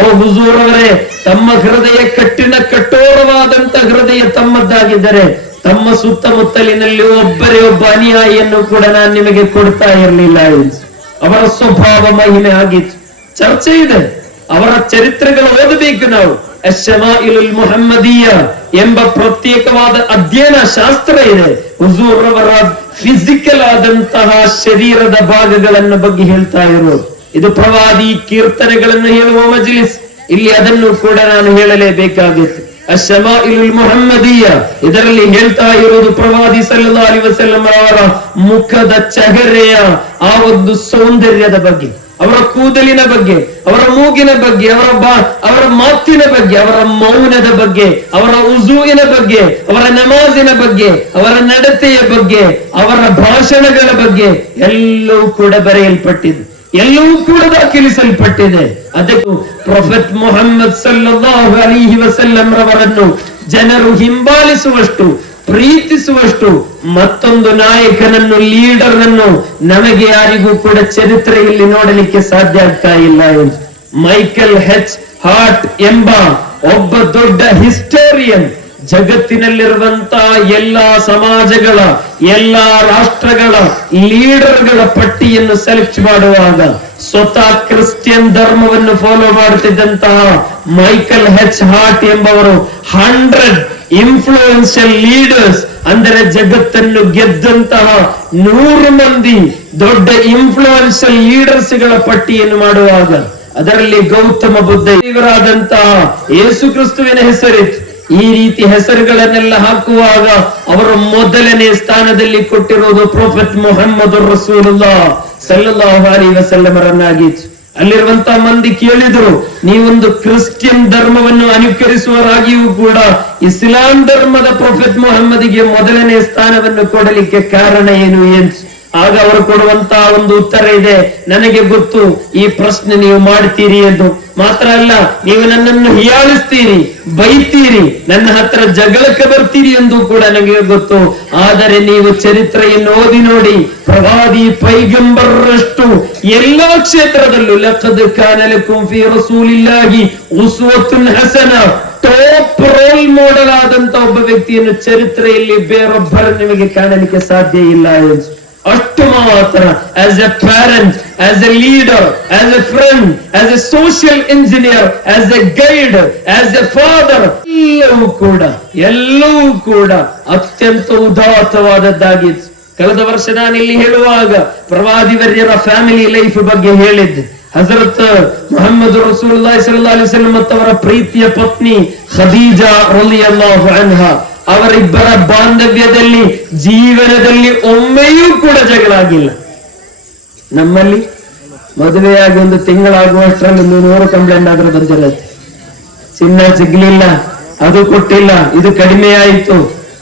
ಓ ಹುಜೂರ್ ಅವರೇ, ತಮ್ಮ ಹೃದಯ ಕಠೋರವಾದಂತ ಹೃದಯ ತಮ್ಮದ್ದಾಗಿದ್ದರೆ ತಮ್ಮ ಸುತ್ತಮುತ್ತಲಿನಲ್ಲಿ ಒಬ್ಬರೇ ಒಬ್ಬ ಅನುಯಾಯಿಯನ್ನು ಕೂಡ ನಾನು ನಿಮಗೆ ಕೊಡ್ತಾ ಇರಲಿಲ್ಲ. ಅವರ ಸ್ವಭಾವ ಮಹಿಮೆ ಆಗಿತ್ತು. ಚರ್ಚೆ ಇದೆ, ಅವರ ಚರಿತ್ರೆಗಳು ಓದಬೇಕು ನಾವು. ಅಶ್ಶಮಾಯಿಲುಲ್ ಮುಹಮ್ಮದಿಯ ಎಂಬ ಪ್ರತ್ಯೇಕವಾದ ಅಧ್ಯಯನ ಶಾಸ್ತ್ರ ಇದೆ. ಹುಜೂರ್ ಅವರ ಫಿಸಿಕಲ್ ಆದಂತಹ ಶರೀರದ ಭಾಗಗಳನ್ನು ಬಗ್ಗೆ ಹೇಳ್ತಾ ಇರೋದು. ಇದು ಪ್ರವಾದಿ ಕೀರ್ತನೆಗಳನ್ನು ಹೇಳುವ ಮಜ್ಲಿಸ್. ಇಲ್ಲಿ ಅದನ್ನು ಕೂಡ ನಾನು ಹೇಳಲೇಬೇಕಾಗಿತ್ತು. ಅಶ್ಶಮಾಯಿಲುಲ್ ಮುಹಮ್ಮದಿಯ, ಇದರಲ್ಲಿ ಹೇಳ್ತಾ ಇರುವುದು ಪ್ರವಾದಿ ಸಲ್ಲಲ್ಲಾಹು ಅಲೈಹಿ ವಸಲ್ಲಂ ಅವರ ಮುಖದ ಚಹರೆಯ ಆ ಒಂದು ಸೌಂದರ್ಯದ ಬಗ್ಗೆ, ಅವರ ಕೂದಲಿನ ಬಗ್ಗೆ, ಅವರ ಮೂಗಿನ ಬಗ್ಗೆ, ಅವರ ಮಾತಿನ ಬಗ್ಗೆ, ಅವರ ಮೌನದ ಬಗ್ಗೆ, ಅವರ ಉಜೂಯಿನ ಬಗ್ಗೆ, ಅವರ ನಮಾಜಿನ ಬಗ್ಗೆ, ಅವರ ನಡತೆಯ ಬಗ್ಗೆ, ಅವರ ಭಾಷಣಗಳ ಬಗ್ಗೆ ಎಲ್ಲವೂ ಕೂಡ ಬರೆಯಲ್ಪಟ್ಟಿದೆ, ಎಲ್ಲವೂ ಕೂಡ ದಾಖಲಿಸಲ್ಪಟ್ಟಿದೆ. ಅದಕ್ಕೂ ಪ್ರೊಫೆಟ್ ಮುಹಮ್ಮದ್ ಸಲ್ಲಲ್ಲಾಹು ಅಲೈಹಿ ವಸಲ್ಲಂ ರವರನ್ನು ಜನರು ಹಿಂಬಾಲಿಸುವಷ್ಟು, ಪ್ರೀತಿಸುವಷ್ಟು ಮತ್ತೊಂದು ನಾಯಕನನ್ನು, ಲೀಡರ್ ಅನ್ನು ನಮಗೆ ಯಾರಿಗೂ ಕೂಡ ಚರಿತ್ರೆಯಲ್ಲಿ ನೋಡಲಿಕ್ಕೆ ಸಾಧ್ಯ ಆಗ್ತಾ ಇಲ್ಲ. ಮೈಕೆಲ್ ಹೆಚ್ ಹಾರ್ಟ್ ಎಂಬ ಒಬ್ಬ ದೊಡ್ಡ ಹಿಸ್ಟೋರಿಯನ್ ಜಗತ್ತಿನಲ್ಲಿರುವಂತಹ ಎಲ್ಲಾ ಸಮಾಜಗಳ, ಎಲ್ಲಾ ರಾಷ್ಟ್ರಗಳ ಲೀಡರ್ಗಳ ಪಟ್ಟಿಯನ್ನು ಸೆಲೆಕ್ಟ್ ಮಾಡುವಾಗ ಸ್ವತಃ ಕ್ರಿಶ್ಚಿಯನ್ ಧರ್ಮವನ್ನು ಫಾಲೋ ಮಾಡುತ್ತಿದ್ದಂತಹ ಮೈಕೆಲ್ ಹೆಚ್ ಹಾರ್ಟ್ ಎಂಬವರು 100 ಇನ್ಫ್ಲೂಯೆನ್ಷಿಯಲ್ ಲೀಡರ್ಸ್, ಅಂದರೆ ಜಗತ್ತನ್ನು ಗೆದ್ದಂತಹ 100 ಮಂದಿ ದೊಡ್ಡ ಇನ್ಫ್ಲೂಯೆನ್ಷಿಯಲ್ ಲೀಡರ್ಸ್ ಗಳ ಪಟ್ಟಿಯನ್ನು ಮಾಡುವಾಗ ಅದರಲ್ಲಿ ಗೌತಮ ಬುದ್ಧ ಇವರಾದಂತಹ ಯೇಸು ಕ್ರಿಸ್ತುವಿನ ಹೆಸರಿತ್ತು. ಈ ರೀತಿ ಹೆಸರುಗಳನ್ನೆಲ್ಲ ಹಾಕುವಾಗ ಅವರು ಮೊದಲನೇ ಸ್ಥಾನದಲ್ಲಿ ಕೊಟ್ಟಿರುವುದು ಪ್ರೊಫೆಟ್ ಮುಹಮ್ಮದ್ ರಸೂಲುಲ್ಲಾಹ್ ಸಲ್ಲಲ್ಲಾಹು ಅಲೈಹಿ ವಸಲ್ಲಮರನ್ನಾಗಿತ್ತು. ಅಲ್ಲಿರುವಂತಹ ಮಂದಿ ಕೇಳಿದ್ರು, ನೀವೊಂದು ಕ್ರಿಶ್ಚಿಯನ್ ಧರ್ಮವನ್ನು ಅನುಕರಿಸುವರಾಗಿಯೂ ಕೂಡ ಇಸ್ಲಾಂ ಧರ್ಮದ ಪ್ರೊಫೆಟ್ ಮುಹಮ್ಮದಿಗೆ ಮೊದಲನೇ ಸ್ಥಾನವನ್ನು ಕೊಡಲಿಕ್ಕೆ ಕಾರಣ ಏನು ಎಂದು. ಆಗ ಅವರು ಕೊಡುವಂತಹ ಒಂದು ಉತ್ತರ ಇದೆ, ನನಗೆ ಗೊತ್ತು ಈ ಪ್ರಶ್ನೆ ನೀವು ಮಾಡ್ತೀರಿ ಎಂದು. ಮಾತ್ರ ಅಲ್ಲ, ನೀವು ನನ್ನನ್ನು ಹೀಯಾಳಿಸ್ತೀರಿ, ಬೈತೀರಿ, ನನ್ನ ಹತ್ರ ಜಗಳಕ್ಕೆ ಬರ್ತೀರಿ ಎಂದು ಕೂಡ ನನಗೆ ಗೊತ್ತು. ಆದರೆ ನೀವು ಚರಿತ್ರೆಯನ್ನು ಓದಿ ನೋಡಿ, ಪ್ರವಾದಿ ಪೈಗಂಬರರಷ್ಟು ಎಲ್ಲಾ ಕ್ಷೇತ್ರದಲ್ಲೂ ಲಖದ್ ಕಾನ ಲಕುಂ ಫೀ ರಸೂಲಿಲ್ಲಾಹಿ ಉಸ್ವತುನ್ ಹಸನ, ಟಾಪ್ ರೋಲ್ ಮಾಡೆಲ್ ಆದಂತ ಒಬ್ಬ ವ್ಯಕ್ತಿಯನ್ನು ಚರಿತ್ರೆಯಲ್ಲಿ ಬೇರೊಬ್ಬರು ನಿಮಗೆ ಕಾಣಲಿಕ್ಕೆ ಸಾಧ್ಯ ಇಲ್ಲ ಎಂದು. ಅಷ್ಟು ಮಾತ್ರ as A parent, as A leader, as A friend, as A social engineer, as A guide, as A father, ಎಲ್ಲವೂ ಕೂಡ ಅತ್ಯಂತ ಉದಾತ್ತವಾದದ್ದಾಗಿತ್ತು. ಕಳೆದ ವರ್ಷ ನಾನು ಇಲ್ಲಿ ಹೇಳುವಾಗ ಪ್ರವಾದಿ ವರ್ಯರ ಫ್ಯಾಮಿಲಿ ಲೈಫ್ ಬಗ್ಗೆ ಹೇಳಿದ್ದೆ. ಹಜರತ್ ಮುಹಮ್ಮದ್ ರಸೂಲುಲ್ಲಾಹಿ ಸಲ್ಲಲ್ಲಾಹು ಅಲೈಹಿ ವಸಲ್ಲಂ ಮತ್ತು ಅವರ ಪ್ರೀತಿಯ ಪತ್ನಿ ಖದೀಜಾ ರಲಿಯಲ್ಲಾಹು ಅನ್ಹಾ, ಅವರಿಬ್ಬರ ಬಾಂಧವ್ಯದಲ್ಲಿ ಜೀವನದಲ್ಲಿ ಒಮ್ಮೆಯೂ ಕೂಡ ಜಗಳ ಆಗಿಲ್ಲ. ನಮ್ಮಲ್ಲಿ ಮದುವೆಯಾಗಿ 1 ತಿಂಗಳಾಗುವಷ್ಟರಲ್ಲಿ 100 ಕಂಪ್ಲೇಂಟ್ ಆದ್ರೂ ಬಂದಿರುತ್ತೆ. ಚಿನ್ನ ಸಿಗ್ಲಿಲ್ಲ, ಅದು ಕೊಟ್ಟಿಲ್ಲ, ಇದು ಕಡಿಮೆ ಆಯಿತು,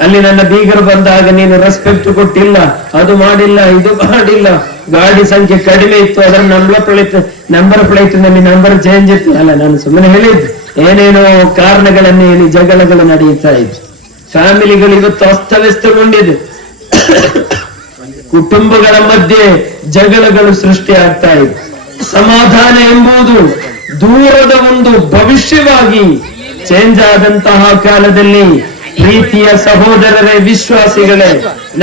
ಅಲ್ಲಿ ನನ್ನ ಬೀಗರು ಬಂದಾಗ ನೀನು ರೆಸ್ಪೆಕ್ಟ್ ಕೊಟ್ಟಿಲ್ಲ, ಅದು ಮಾಡಿಲ್ಲ, ಇದು ಮಾಡಿಲ್ಲ, ಗಾಡಿ ಸಂಖ್ಯೆ ಕಡಿಮೆ ಇತ್ತು, ಅದರ ನಂಬರ್ ಪ್ಲೇಟ್ ನಲ್ಲಿ ನಂಬರ್ ಚೇಂಜ್ ಇತ್ತು. ಅಲ್ಲ, ನಾನು ಸುಮ್ಮನೆ ಹೇಳಿದ್ದು, ಏನೇನೋ ಕಾರಣಗಳನ್ನು ಹೇಳಿ ಜಗಳಗಳು ನಡೆಯುತ್ತಾ ಇತ್ತು. ಫ್ಯಾಮಿಲಿಗಳು ಇವತ್ತು ಅಸ್ತವ್ಯಸ್ತಗೊಂಡಿದೆ. ಕುಟುಂಬಗಳ ಮಧ್ಯೆ ಜಗಳಗಳು ಸೃಷ್ಟಿ ಆಗ್ತಾ ಇದೆ. ಸಮಾಧಾನ ಎಂಬುದು ದೂರದ ಒಂದು ಭವಿಷ್ಯವಾಗಿ ಚೇಂಜ್ ಆದಂತಹ ಕಾಲದಲ್ಲಿ ಪ್ರೀತಿಯ ಸಹೋದರರೇ, ವಿಶ್ವಾಸಿಗಳೇ,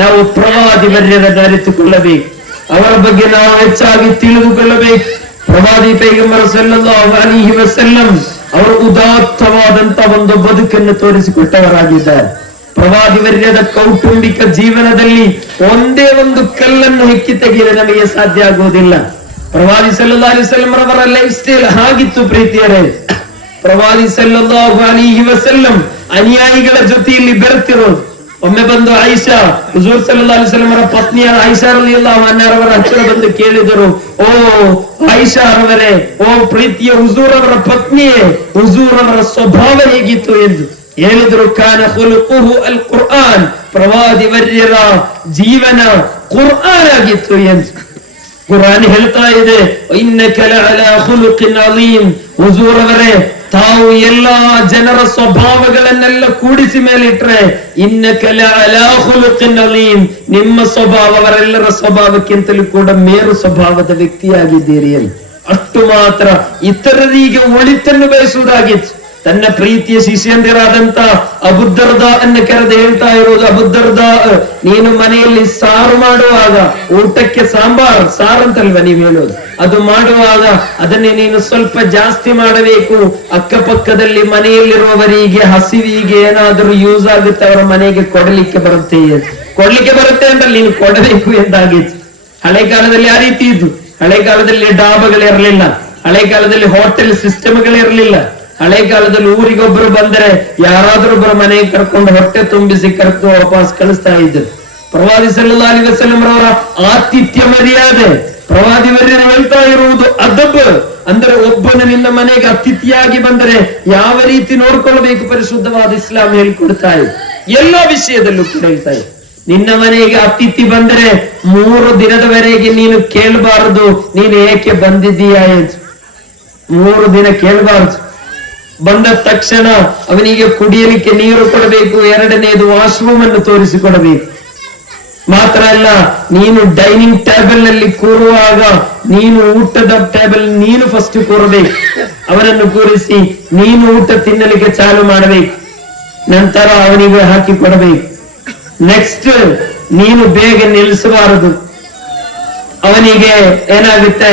ನಾವು ಪ್ರವಾದಿ ವರ್ಯರನ್ನು ಅರಿತುಕೊಳ್ಳಬೇಕು. ಅವರ ಬಗ್ಗೆ ನಾವು ಹೆಚ್ಚಾಗಿ ತಿಳಿದುಕೊಳ್ಳಬೇಕು. ಪ್ರವಾದಿ ಪೈಗಂಬರ್ ಸಲ್ಲಲ್ಲಾಹು ಅಲೈಹಿ ವಸಲ್ಲಂ ಅವರು ಉದಾತ್ತವಾದಂತ ಒಂದು ಬದುಕನ್ನು ತೋರಿಸಿಕೊಟ್ಟವರಾಗಿದ್ದಾರೆ. ಪ್ರವಾದಿ ವರ್ಯದ ಕೌಟುಂಬಿಕ ಜೀವನದಲ್ಲಿ ಒಂದೇ ಒಂದು ಕಲ್ಲನ್ನು ಹೆಕ್ಕಿ ತೆಗೆಯಲು ನಮಗೆ ಸಾಧ್ಯ ಆಗುವುದಿಲ್ಲ. ಪ್ರವಾದಿ ಸಲ್ಲಲ್ಲಾಹು ಅಲೈಹಿ ವಸಲ್ಲಂ ಅವರ ಲೈಫ್ ಸ್ಟೈಲ್ ಹಾಗಿತ್ತು ಪ್ರೀತಿಯರೇ. ಪ್ರವಾದಿ ಸಲ್ಲಲ್ಲಾಹು ಅಲೈಹಿ ವಸಲ್ಲಂ ಅನುಯಾಯಿಗಳ ಜೊತೆಯಲ್ಲಿ ಬೆರೆತಿರೋದು. ಒಮ್ಮೆ ಬಂದು ಆಯಿಷಾ, ಹುಜೂರ್ ಸಲ್ಲಲ್ಲಾಹು ಅಲೈಹಿ ವಸಲ್ಲಂ ಅವರ ಪತ್ನಿಯ ಆಯಿಷಾ ರಲಿಯಲ್ಲಾಹು ಅನ್ಹಾರವರ ಹತ್ತಿರ ಬಂದು ಕೇಳಿದರು, ಓ ಆಯಿಷಾ ಅವರೇ, ಓ ಪ್ರೀತಿಯ ಹುಜೂರ್ ಅವರ ಪತ್ನಿಯೇ, ಹುಜೂರ್ ಅವರ ಸ್ವಭಾವ ಹೇಗಿತ್ತು ಎಂದು ಹೇಳಿದ್ರು. ಕಾನ ಖುಲುಖುಹು ಅಲ್ ಕುರ್ಆನ್, ಪ್ರವಾದಿ ವರ್ಯರ ಜೀವನ ಕುರ್ಆನ್ ಆಗಿತ್ತು ಎಂದು ಕುರ್ಆನ್ ಹೇಳ್ತಾ ಇದೆ. ಇನ್ನಕ ಲಅಲಾ ಖುಲುಖಿನ್ ಅಲೀಮ್, ಹುಜೂರ್ ಅವರೇ, ತಾವು ಎಲ್ಲಾ ಜನರ ಸ್ವಭಾವಗಳನ್ನೆಲ್ಲ ಕೂಡಿಸಿ ಮೇಲಿಟ್ರೆ ಇನ್ನಕ ಲಅಲಾ ಖುಲುಖಿನ್ ಅಲೀಮ್, ನಿಮ್ಮ ಸ್ವಭಾವ ಅವರೆಲ್ಲರ ಸ್ವಭಾವಕ್ಕಿಂತಲೂ ಕೂಡ ಮೇರು ಸ್ವಭಾವದ ವ್ಯಕ್ತಿಯಾಗಿದ್ದೀರಿ ಎಂದು ಅಷ್ಟು ಮಾತ್ರ ಇತರರಿಗೆ ಒಳಿತನ್ನು ಬಯಸುವುದಾಗಿತ್ತು. ತನ್ನ ಪ್ರೀತಿಯ ಶಿಷ್ಯಂದಿರಾದಂತ ಅಬುದ್ದರ್ದ ಅನ್ನು ಕರೆದು ಹೇಳ್ತಾ ಇರೋದು, ಅಬುದ್ದರ್ದ, ನೀನು ಮನೆಯಲ್ಲಿ ಸಾರು ಮಾಡುವಾಗ ಊಟಕ್ಕೆ ಸಾರು ಅಂತಲ್ವ ನೀವು ಹೇಳೋದು, ಅದು ಮಾಡುವಾಗ ಅದನ್ನೇ ನೀನು ಸ್ವಲ್ಪ ಜಾಸ್ತಿ ಮಾಡಬೇಕು. ಅಕ್ಕಪಕ್ಕದಲ್ಲಿ ಮನೆಯಲ್ಲಿರುವವರಿಗೆ ಹಸಿವಿಗೆ ಏನಾದರೂ ಯೂಸ್ ಆಗುತ್ತೆ, ಅವರ ಮನೆಗೆ ಕೊಡಲಿಕ್ಕೆ ಬರುತ್ತೆ ಅಂದ್ರೆ ನೀನು ಕೊಡಬೇಕು ಎಂದಾಗಿತ್ತು. ಹಳೆ ಕಾಲದಲ್ಲಿ ಆ ರೀತಿ ಇದ್ದು. ಹಳೆ ಕಾಲದಲ್ಲಿ ಡಾಬಾಗಳಿರಲಿಲ್ಲ, ಹಳೆ ಕಾಲದಲ್ಲಿ ಹೋಟೆಲ್ ಸಿಸ್ಟಮ್ಗಳಿರಲಿಲ್ಲ. ಹಳೆ ಕಾಲದಲ್ಲಿ ಊರಿಗೊಬ್ಬರು ಬಂದರೆ ಯಾರಾದ್ರೂ ಒಬ್ಬರ ಮನೆಗೆ ಕರ್ಕೊಂಡು ಹೊಟ್ಟೆ ತುಂಬಿಸಿ ಕರ್ಕೊಂಡು ವಾಪಸ್ ಕಳಿಸ್ತಾ ಇದ್ರು. ಪ್ರವಾದಿ ಸಲ್ಲಲ್ಲಾಹು ಅಲೈಹಿ ವಸಲ್ಲಂ ರವರ ಆತಿಥ್ಯ ಮರ್ಯಾದೆ, ಪ್ರವಾದಿ ವರ್ಯರು ಹೇಳ್ತಾ ಇರುವುದು ಅದಬ್ ಅಂದ್ರೆ ಒಬ್ಬನು ನಿನ್ನ ಮನೆಗೆ ಅತಿಥಿಯಾಗಿ ಬಂದರೆ ಯಾವ ರೀತಿ ನೋಡ್ಕೊಳ್ಬೇಕು ಪರಿಶುದ್ಧವಾದ ಇಸ್ಲಾಂ ಹೇಳಿಕೊಡ್ತಾ ಇದೆ. ಎಲ್ಲ ವಿಷಯದಲ್ಲೂ ಕೂಡ ಹೇಳ್ತಾ ಇದೆ. ನಿನ್ನ ಮನೆಗೆ ಅತಿಥಿ ಬಂದರೆ 3 ದಿನದವರೆಗೆ ನೀನು ಕೇಳಬಾರದು ನೀನು ಏಕೆ ಬಂದಿದ್ದೀಯಾ ಎಂದು. 3 ದಿನ ಕೇಳಬಾರದು. ಬಂದ ತಕ್ಷಣ ಅವನಿಗೆ ಕುಡಿಯಲಿಕ್ಕೆ ನೀರು ಕೊಡಬೇಕು, 2ನೇದು ವಾಶ್ರೂಮ್ ಅನ್ನು ತೋರಿಸಿಕೊಡಬೇಕು. ಮಾತ್ರ ಅಲ್ಲ, ನೀನು ಡೈನಿಂಗ್ ಟೇಬಲ್ ನಲ್ಲಿ ಕೂರುವಾಗ ನೀನು ಊಟದ ಟೇಬಲ್ ನೀನು ಫಸ್ಟ್ ಕೂರಬೇಕು. ಅವನನ್ನು ಕೂರಿಸಿ ನೀನು ಊಟ ತಿನ್ನಲಿಕ್ಕೆ ಚಾಲು ಮಾಡಬೇಕು. ನಂತರ ಅವನಿಗೆ ಹಾಕಿ ಕೊಡಬೇಕು. ನೆಕ್ಸ್ಟ್ ನೀನು ಬೇಗ ನಿಲ್ಲಿಸಬಾರದು. ಅವನಿಗೆ ಏನಾಗುತ್ತೆ,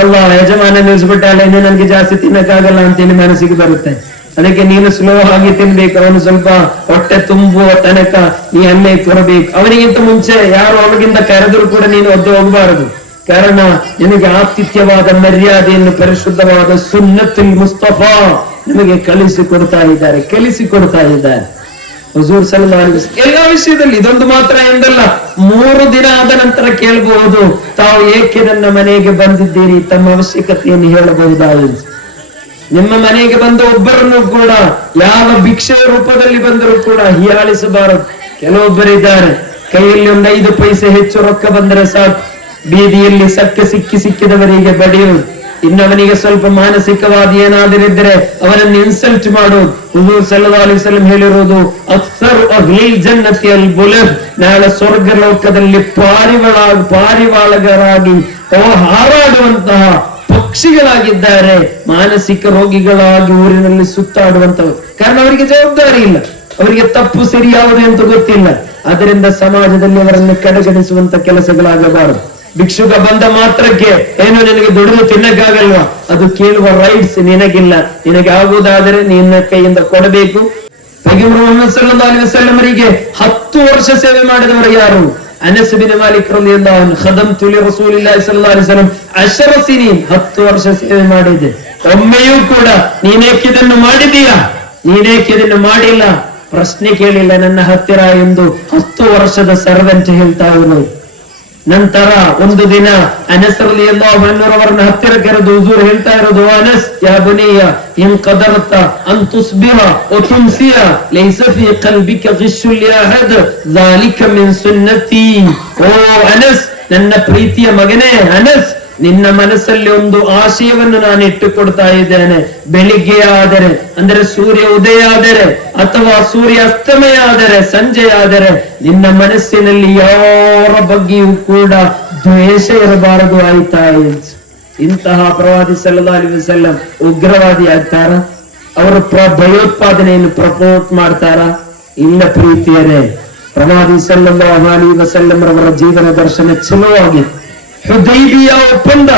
ಎಲ್ಲ ಯಜಮಾನ ನಿಲ್ಲಿಸ್ಬಿಟ್ಟಾಳೆ, ಇನ್ನು ನನ್ಗೆ ಜಾಸ್ತಿ ತಿನ್ನಕ್ಕಾಗಲ್ಲ ಅಂತೇಳಿ ಮನಸ್ಸಿಗೆ ಬರುತ್ತೆ. ಅದಕ್ಕೆ ನೀನು ಸ್ಲೋ ಆಗಿ ತಿನ್ಬೇಕು. ಅವನು ಸ್ವಲ್ಪ ಹೊಟ್ಟೆ ತುಂಬುವ ತನಕ ನೀ ಅಲ್ಲೇ ಕೊರಬೇಕು. ಅವನಿಗಿಂತ ಮುಂಚೆ ಯಾರು ಅವನಿಗಿಂತ ಕರೆದರೂ ಕೂಡ ನೀನು ಒದ್ದು ಹೋಗಬಾರದು. ಕಾರಣ ನಿನಗೆ ಆತಿಥ್ಯವಾದ ಮರ್ಯಾದೆಯನ್ನು ಪರಿಶುದ್ಧವಾದ ಸುನ್ನತುಲ್ ಮುಸ್ತಫಾ ನಿಮಗೆ ಕಲಿಸಿಕೊಡ್ತಾ ಇದ್ದಾರೆ. ಹುಜೂರ್ ಸಲ್ಲಲ್ಲಾಹು ಅಲೈಹಿ ವಸಲ್ಲಂ ಎಲ್ಲಾ ವಿಷಯದಲ್ಲಿ ಇದೊಂದು ಮಾತ್ರ ಎಂದಲ್ಲ, 3 ದಿನ ಆದ ನಂತರ ಕೇಳಬಹುದು, ತಾವು ಏಕೆ ನನ್ನ ಮನೆಗೆ ಬಂದಿದ್ದೀರಿ, ತಮ್ಮ ಅವಶ್ಯಕತೆಯನ್ನು ಹೇಳಬಹುದಾಗಿದೆ. ನಿಮ್ಮ ಮನೆಗೆ ಬಂದ ಒಬ್ಬರನ್ನು ಕೂಡ ಯಾವ ಭಿಕ್ಷೆಯ ರೂಪದಲ್ಲಿ ಬಂದರೂ ಕೂಡ ಹೀಯಾಳಿಸಬಾರದು. ಕೆಲವೊಬ್ಬರಿದ್ದಾರೆ, ಕೈಯಲ್ಲಿ ಒಂದು 5 ಪೈಸೆ ಹೆಚ್ಚು ರೊಕ್ಕ ಬಂದರೆ ಸಾಕು, ಬೀದಿಯಲ್ಲಿ ಸಿಕ್ಕಿದವರಿಗೆ ಬಡಿಯುವುದು. ಇನ್ನವನಿಗೆ ಸ್ವಲ್ಪ ಮಾನಸಿಕವಾದಿ ಏನಾದರಿದ್ದರೆ ಅವನನ್ನು ಇನ್ಸಲ್ಟ್ ಮಾಡೋದು. ಹುಜೂರ್ ಸಲ್ಲಲ್ಲಾಹು ಅಲೈಹಿ ವಸಲ್ಲಂ ಹೇಳಿರುವುದು, ಅಕ್ಸರ್ ಅಹ್ಲಿಲ್ ಜನ್ನತಿ ಅಲ್ ಬುಲದ್, ನಾಳೆ ಸ್ವರ್ಗ ಲೋಕದಲ್ಲಿ ಪಾರಿವಾಳಗರಾಗಿ ಹಾರಾಡುವಂತಹ ಪಕ್ಷಿಗಳಾಗಿದ್ದಾರೆ ಮಾನಸಿಕ ರೋಗಿಗಳಾಗಿ ಊರಿನಲ್ಲಿ ಸುತ್ತಾಡುವಂತವರು. ಕಾರಣ ಅವರಿಗೆ ಜವಾಬ್ದಾರಿ ಇಲ್ಲ, ಅವರಿಗೆ ತಪ್ಪು ಸರಿ ಯಾವುದು ಅಂತ ಗೊತ್ತಿಲ್ಲ. ಅದರಿಂದ ಸಮಾಜದಲ್ಲಿ ಅವರನ್ನು ಕಡೆಗಣಿಸುವಂತ ಕೆಲಸಗಳಾಗಬಾರದು. ಭಿಕ್ಷುಕ ಬಂದ ಮಾತ್ರಕ್ಕೆ ಏನು ನಿನಗೆ ದುಡಿದು ತಿನ್ನಕ್ಕಾಗಲ್ವಾ, ಅದು ಕೇಳುವ ರೈಟ್ಸ್ ನಿನಗಿಲ್ಲ. ನಿನಗೆ ಆಗುವುದಾದರೆ ನಿನ್ನ ಕೈಯಿಂದ ಕೊಡಬೇಕು. ಪೈಗಂಬರ್ ಮುಹಮ್ಮದ್ ಸಲ್ಲಲ್ಲಾಹು ಅಲೈಹಿ ವಸಲ್ಲಂ ಅವರಿಗೆ 10 ವರ್ಷ ಸೇವೆ ಮಾಡಿದವರು ಯಾರು? ಅನಸ್ ಬಿನ್ ಮಾಲಿಕ್ ರಲಿಯಲ್ಲಾಹು ಅನ್ಹು, ಖದಮ್ತು ಲಿ ರಸೂಲಿಲ್ಲಾಹಿ ಸಲ್ಲಲ್ಲಾಹು ಅಲೈಹಿ ವಸಲ್ಲಂ 10 ಸಿನೀನ್, 10 ವರ್ಷ ಸೇವೆ ಮಾಡಿದೆ. ಒಮ್ಮೆಯೂ ಕೂಡ ನೀನೇಕೆ ಇದನ್ನು ಮಾಡಿದೀಯಾ, ನೀನೇಕೆ ಇದನ್ನು ಮಾಡಿಲ್ಲ ಪ್ರಶ್ನೆ ಕೇಳಿಲ್ಲ ನನ್ನ ಹತ್ತಿರ ಎಂದು 10 ವರ್ಷದ ಸರ್ವೆಂಟ್ ಹೇಳ್ತಾ ಇದ್ರು. ನಂತರ ಒಂದು ದಿನ ಅನಸ್ ರಲಿಯಲ್ಲಾಹು ಅನ್ಹು ಅವರನ್ನ ಹತ್ತಿರ ಕರೆದು ಹುಜೂರ್ ಹೇಳ್ತಾ ಇರೋದು, ಅನಸ್ ಯಾ ಬನಿಯ ಇನ್ ಕದರತ ಅನ್ ತುಸ್ಬಿಹ ವ ತುಮ್ಸಿಯ ಲೈಸ ಫೀ ಕಲ್ಬಿಕ ಗಿಶ್ಶು ಲಿ ಅಹದ್ ذلك من ಸುನ್ನತಿ. ಓ ಅನಸ್, ನನ್ನ ಪ್ರೀತಿಯ ಮಗನೇ ಅನಸ್, ನಿನ್ನ ಮನಸ್ಸಲ್ಲಿ ಒಂದು ಆಶಯವನ್ನು ನಾನು ಇಟ್ಟುಕೊಡ್ತಾ ಇದ್ದೇನೆ. ಬೆಳಿಗ್ಗೆ ಆದರೆ ಅಂದರೆ ಸೂರ್ಯ ಉದಯ ಆದರೆ ಅಥವಾ ಸೂರ್ಯ ಅಸ್ತಮಯ ಆದರೆ ಸಂಜೆ ಆದರೆ ನಿನ್ನ ಮನಸ್ಸಿನಲ್ಲಿ ಯಾರ ಬಗ್ಗೆಯೂ ಕೂಡ ದ್ವೇಷ ಇರಬಾರದು, ಆಯ್ತಾ? ಇಂತಹ ಪ್ರವಾದಿ ಸಲ್ಲಲ್ಲಾಹು ಅಲೈಹಿ ವಸಲ್ಲಂ ಉಗ್ರವಾದಿ ಆಗ್ತಾರ? ಅವರು ಭಯೋತ್ಪಾದನೆಯನ್ನು ಪ್ರಪೋರ್ಟ್ ಮಾಡ್ತಾರ? ಇಲ್ಲ ಪ್ರೀತಿಯರೇ, ಪ್ರವಾದಿ ಸಲ್ಲಲ್ಲಾಹು ಅಲೈಹಿ ವಸಲ್ಲಂ ರವರ ಜೀವನ ದರ್ಶನ ಚಲೋ ಆಗಿತ್ತು. ಹುದೈಬಿಯ ಒಪ್ಪಂದ